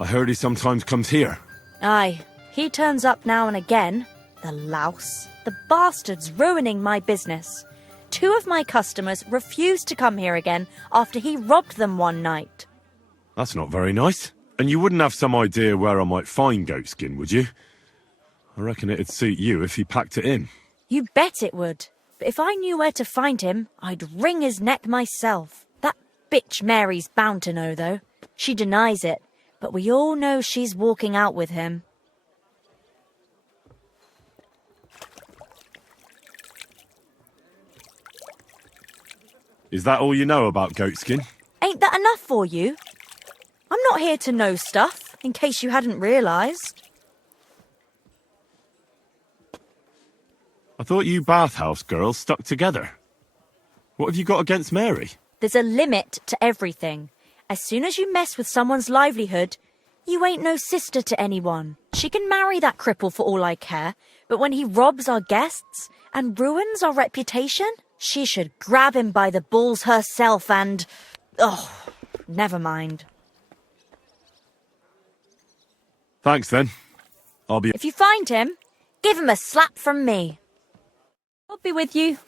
I heard he sometimes comes here. Aye, he turns up now and again. The louse. The bastard's ruining my business. 2 of my customers refused to come here again after he robbed them one night. That's not very nice. And you wouldn't have some idea where I might find Goatskin, would you? I reckon it'd suit you if he packed it in. You bet it would. But if I knew where to find him, I'd wring his neck myself. That bitch Mary's bound to know, though. She denies it, but we all know she's walking out with him. Is that all you know about Goatskin? Ain't that enough for you? I'm not here to know stuff, in case you hadn't realised. I thought you bathhouse girls stuck together. What have you got against Mary? There's a limit to everything. As soon as you mess with someone's livelihood, you ain't no sister to anyone. She can marry that cripple for all I care, but when he robs our guests and ruins our reputation, she should grab him by the balls herself and... Oh, never mind. Thanks, then. I'll be... If you find him, give him a slap from me. I'll be with you.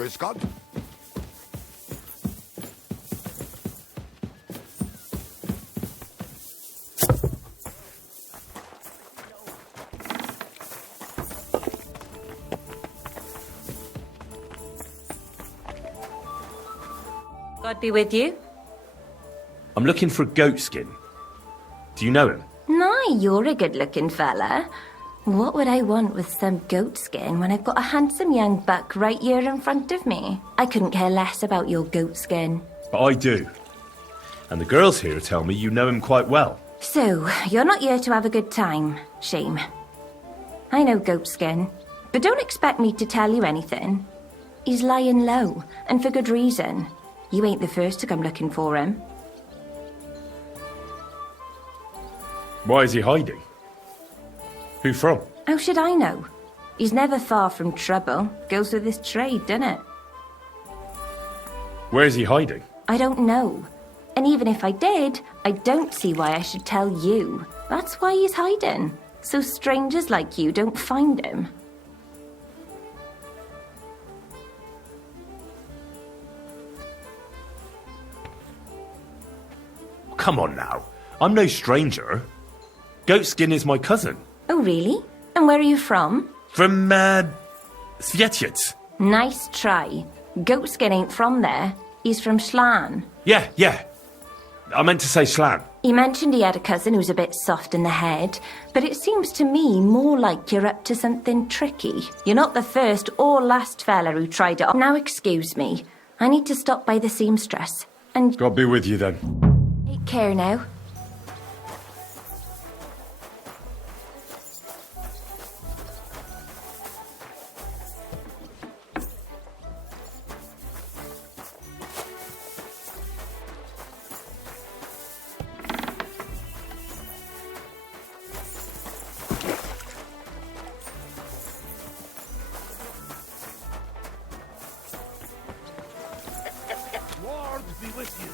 Grüß Gott. God be with you. I'm looking for Goatskin. Do you know him? Nah, you're a good-looking fella. What would I want with some goatskin when I've got a handsome young buck right here in front of me? I couldn't care less about your goatskin. But I do. And the girls here tell me you know him quite well. So, you're not here to have a good time. Shame. I know Goatskin, but don't expect me to tell you anything. He's lying low, and for good reason. You ain't the first to come looking for him. Why is he hiding? Who from? How should I know? He's never far from trouble. Goes with his trade, doesn't it? Where's he hiding? I don't know. And even if I did, I don't see why I should tell you. That's why he's hiding. So strangers like you don't find him. Come on now. I'm no stranger. Goatskin is my cousin. Oh, really? And where are you from? From, Svietiet. Nice try. Goatskin ain't from there. He's from Schlan. Yeah. I meant to say Schlan. He mentioned he had a cousin who's a bit soft in the head, but it seems to me more like you're up to something tricky. You're not the first or last fella who tried it. Now excuse me. I need to stop by the seamstress. And God be with you then. Take care now. Lord be with you.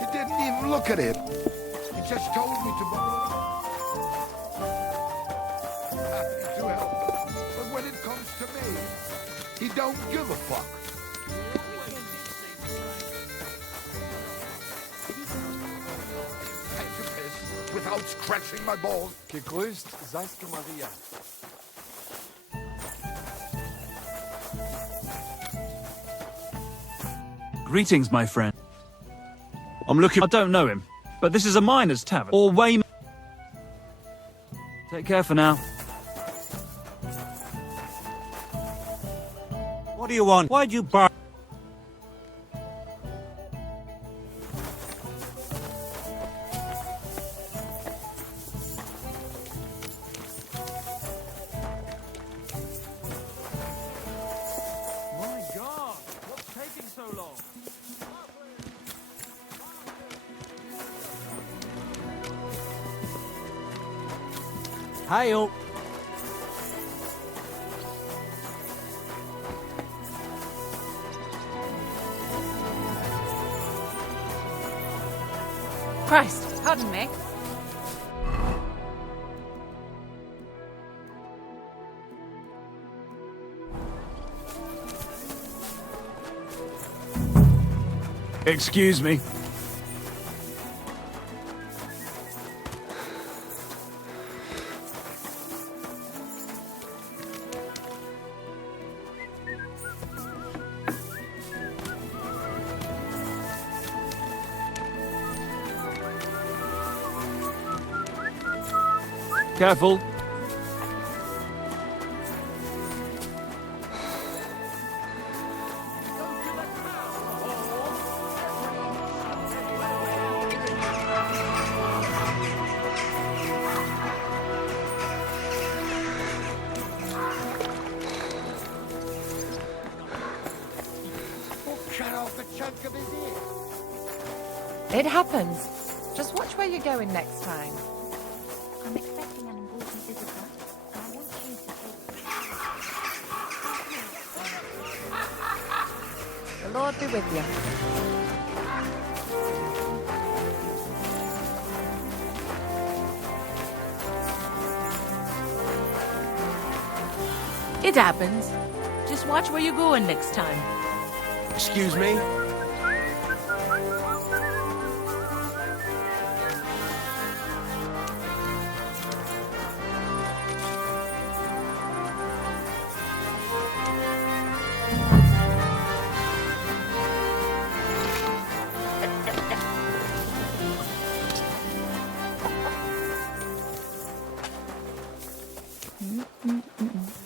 You didn't even look at him. He He just told me to... Happy to help. But when it comes to me, he don't give a fuck. Take a piss without scratching my balls. Gegrüßt seist du, Maria. Greetings, my friend. I'm looking... I don't know him, but this is a miner's tavern. Or way... Take care for now. What do you want? Why'd you bar... My God, what's taking so long? Hi-yo. Christ, pardon me. Excuse me. Careful. Cut off a chunk of his ear. It happens. Just watch where you're going next time. I'm expecting an important visitor, and I want you to take... The Lord be with you. It happens. Just watch where you're going next time. Excuse me?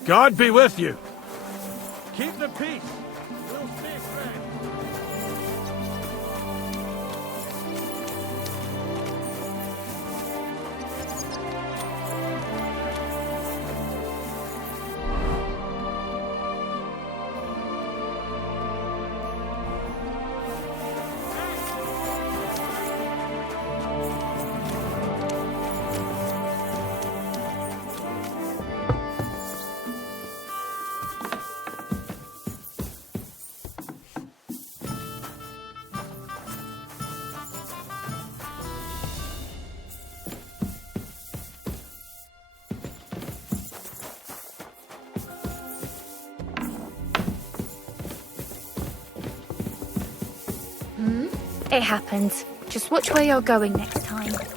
God be with you. Keep the peace. We'll stay friends. It happens. Just watch where you're going next time. What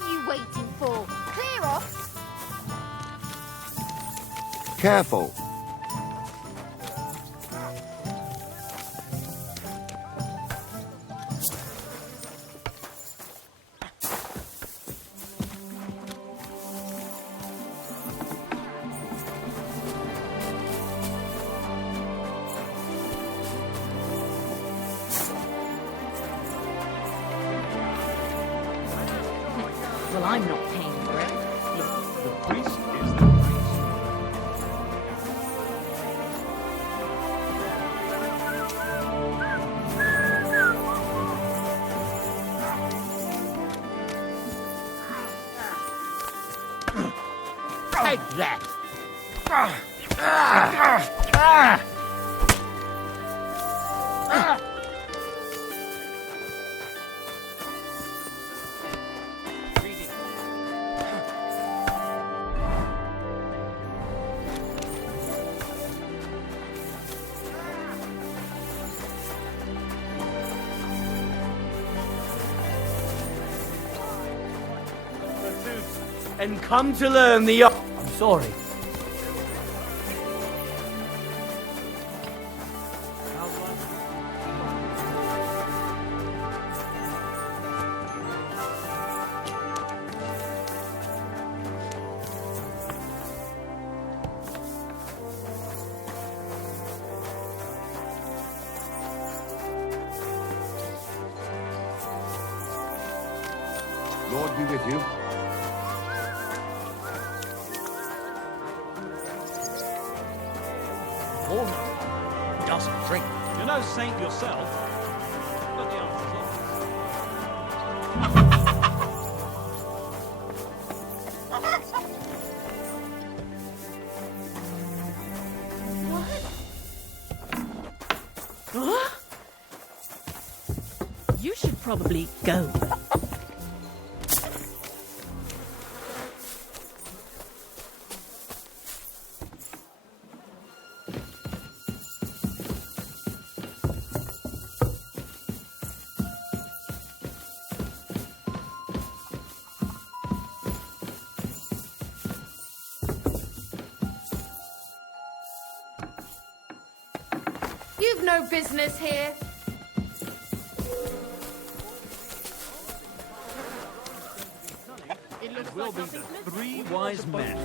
are you waiting for? Clear off. Careful. Well, I'm not paying for it. The priest is the priest. Take that! And come to learn the... I'm sorry. Lord be with you. Doesn't drink. You're no saint yourself. Got the answers Huh? You should probably go. You've no business here. It will be the three wise men.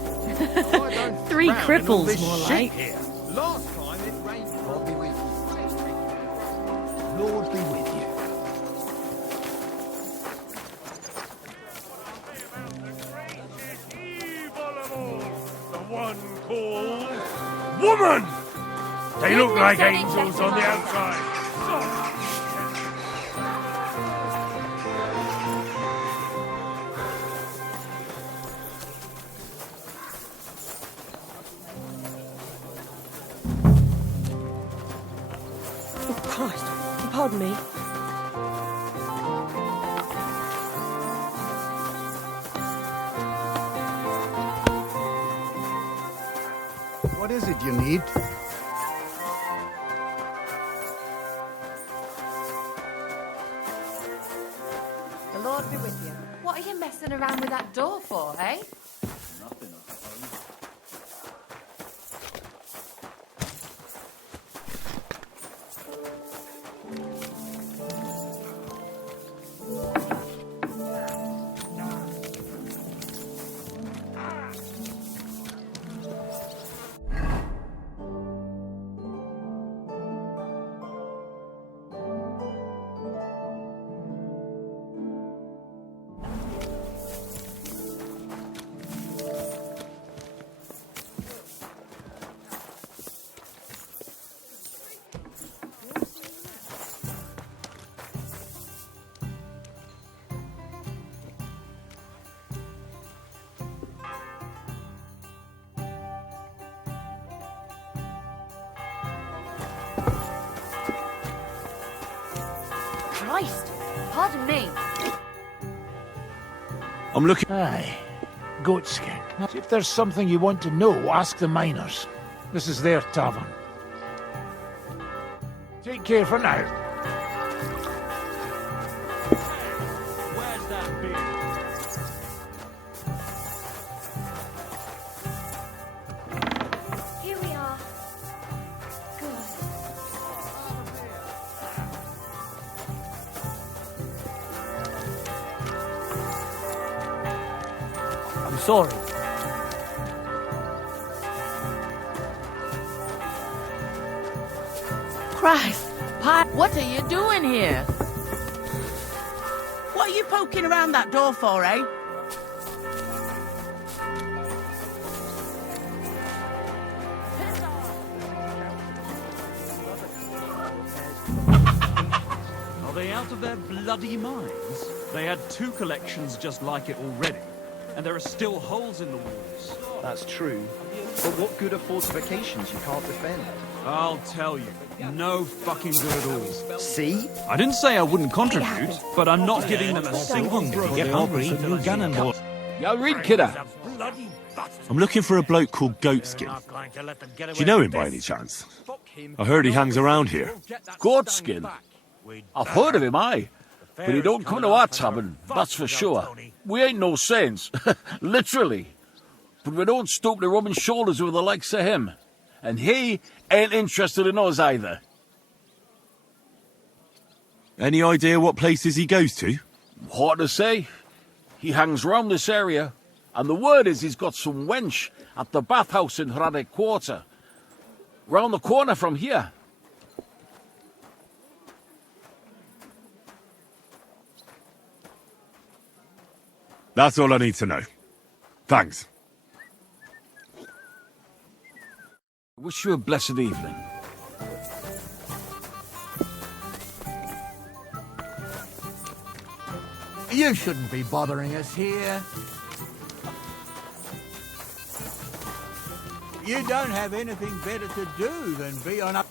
Three cripples, more like. Here. Last time it rained. Lord be with you. Lord be with you. The one called woman. They look like angels on the outside. Oh, Christ. Pardon me. What is it you need? The Lord be with you. What are you messing around with that door for, eh? Nothing, I suppose. Christ! Pardon me. I'm looking... Aye. Goatskin. If there's something you want to know, ask the miners. This is their tavern. Take care for now. Where's that beer? Here we are. Good. I'm sorry. Christ, Pi, what are you doing here? What are you poking around that door for, eh? Are they out of their bloody minds? They had two collections just like it already. and there are still holes in the walls. That's true. But what good are fortifications you can't defend? I'll tell you, no fucking good at all. See? I didn't say I wouldn't contribute, but I'm not giving them a single Get hungry, you Ganondorf. You're right, kidder. I'm looking for a bloke called Goatskin. Do you know him by any chance? I heard he hangs around here. Goatskin? I've heard of him, aye. But he don't come to our tavern, that's for sure. We ain't no saints, literally. But we don't stoop to rubbing shoulders with the likes of him. And he ain't interested in us either. Any idea what places he goes to? Hard to say. He hangs round this area, and the word is he's got some wench at the bathhouse in Hradec Quarter. Round the corner from here. That's all I need to know. Thanks. Wish you a blessed evening. You shouldn't be bothering us here. You don't have anything better to do than be on up.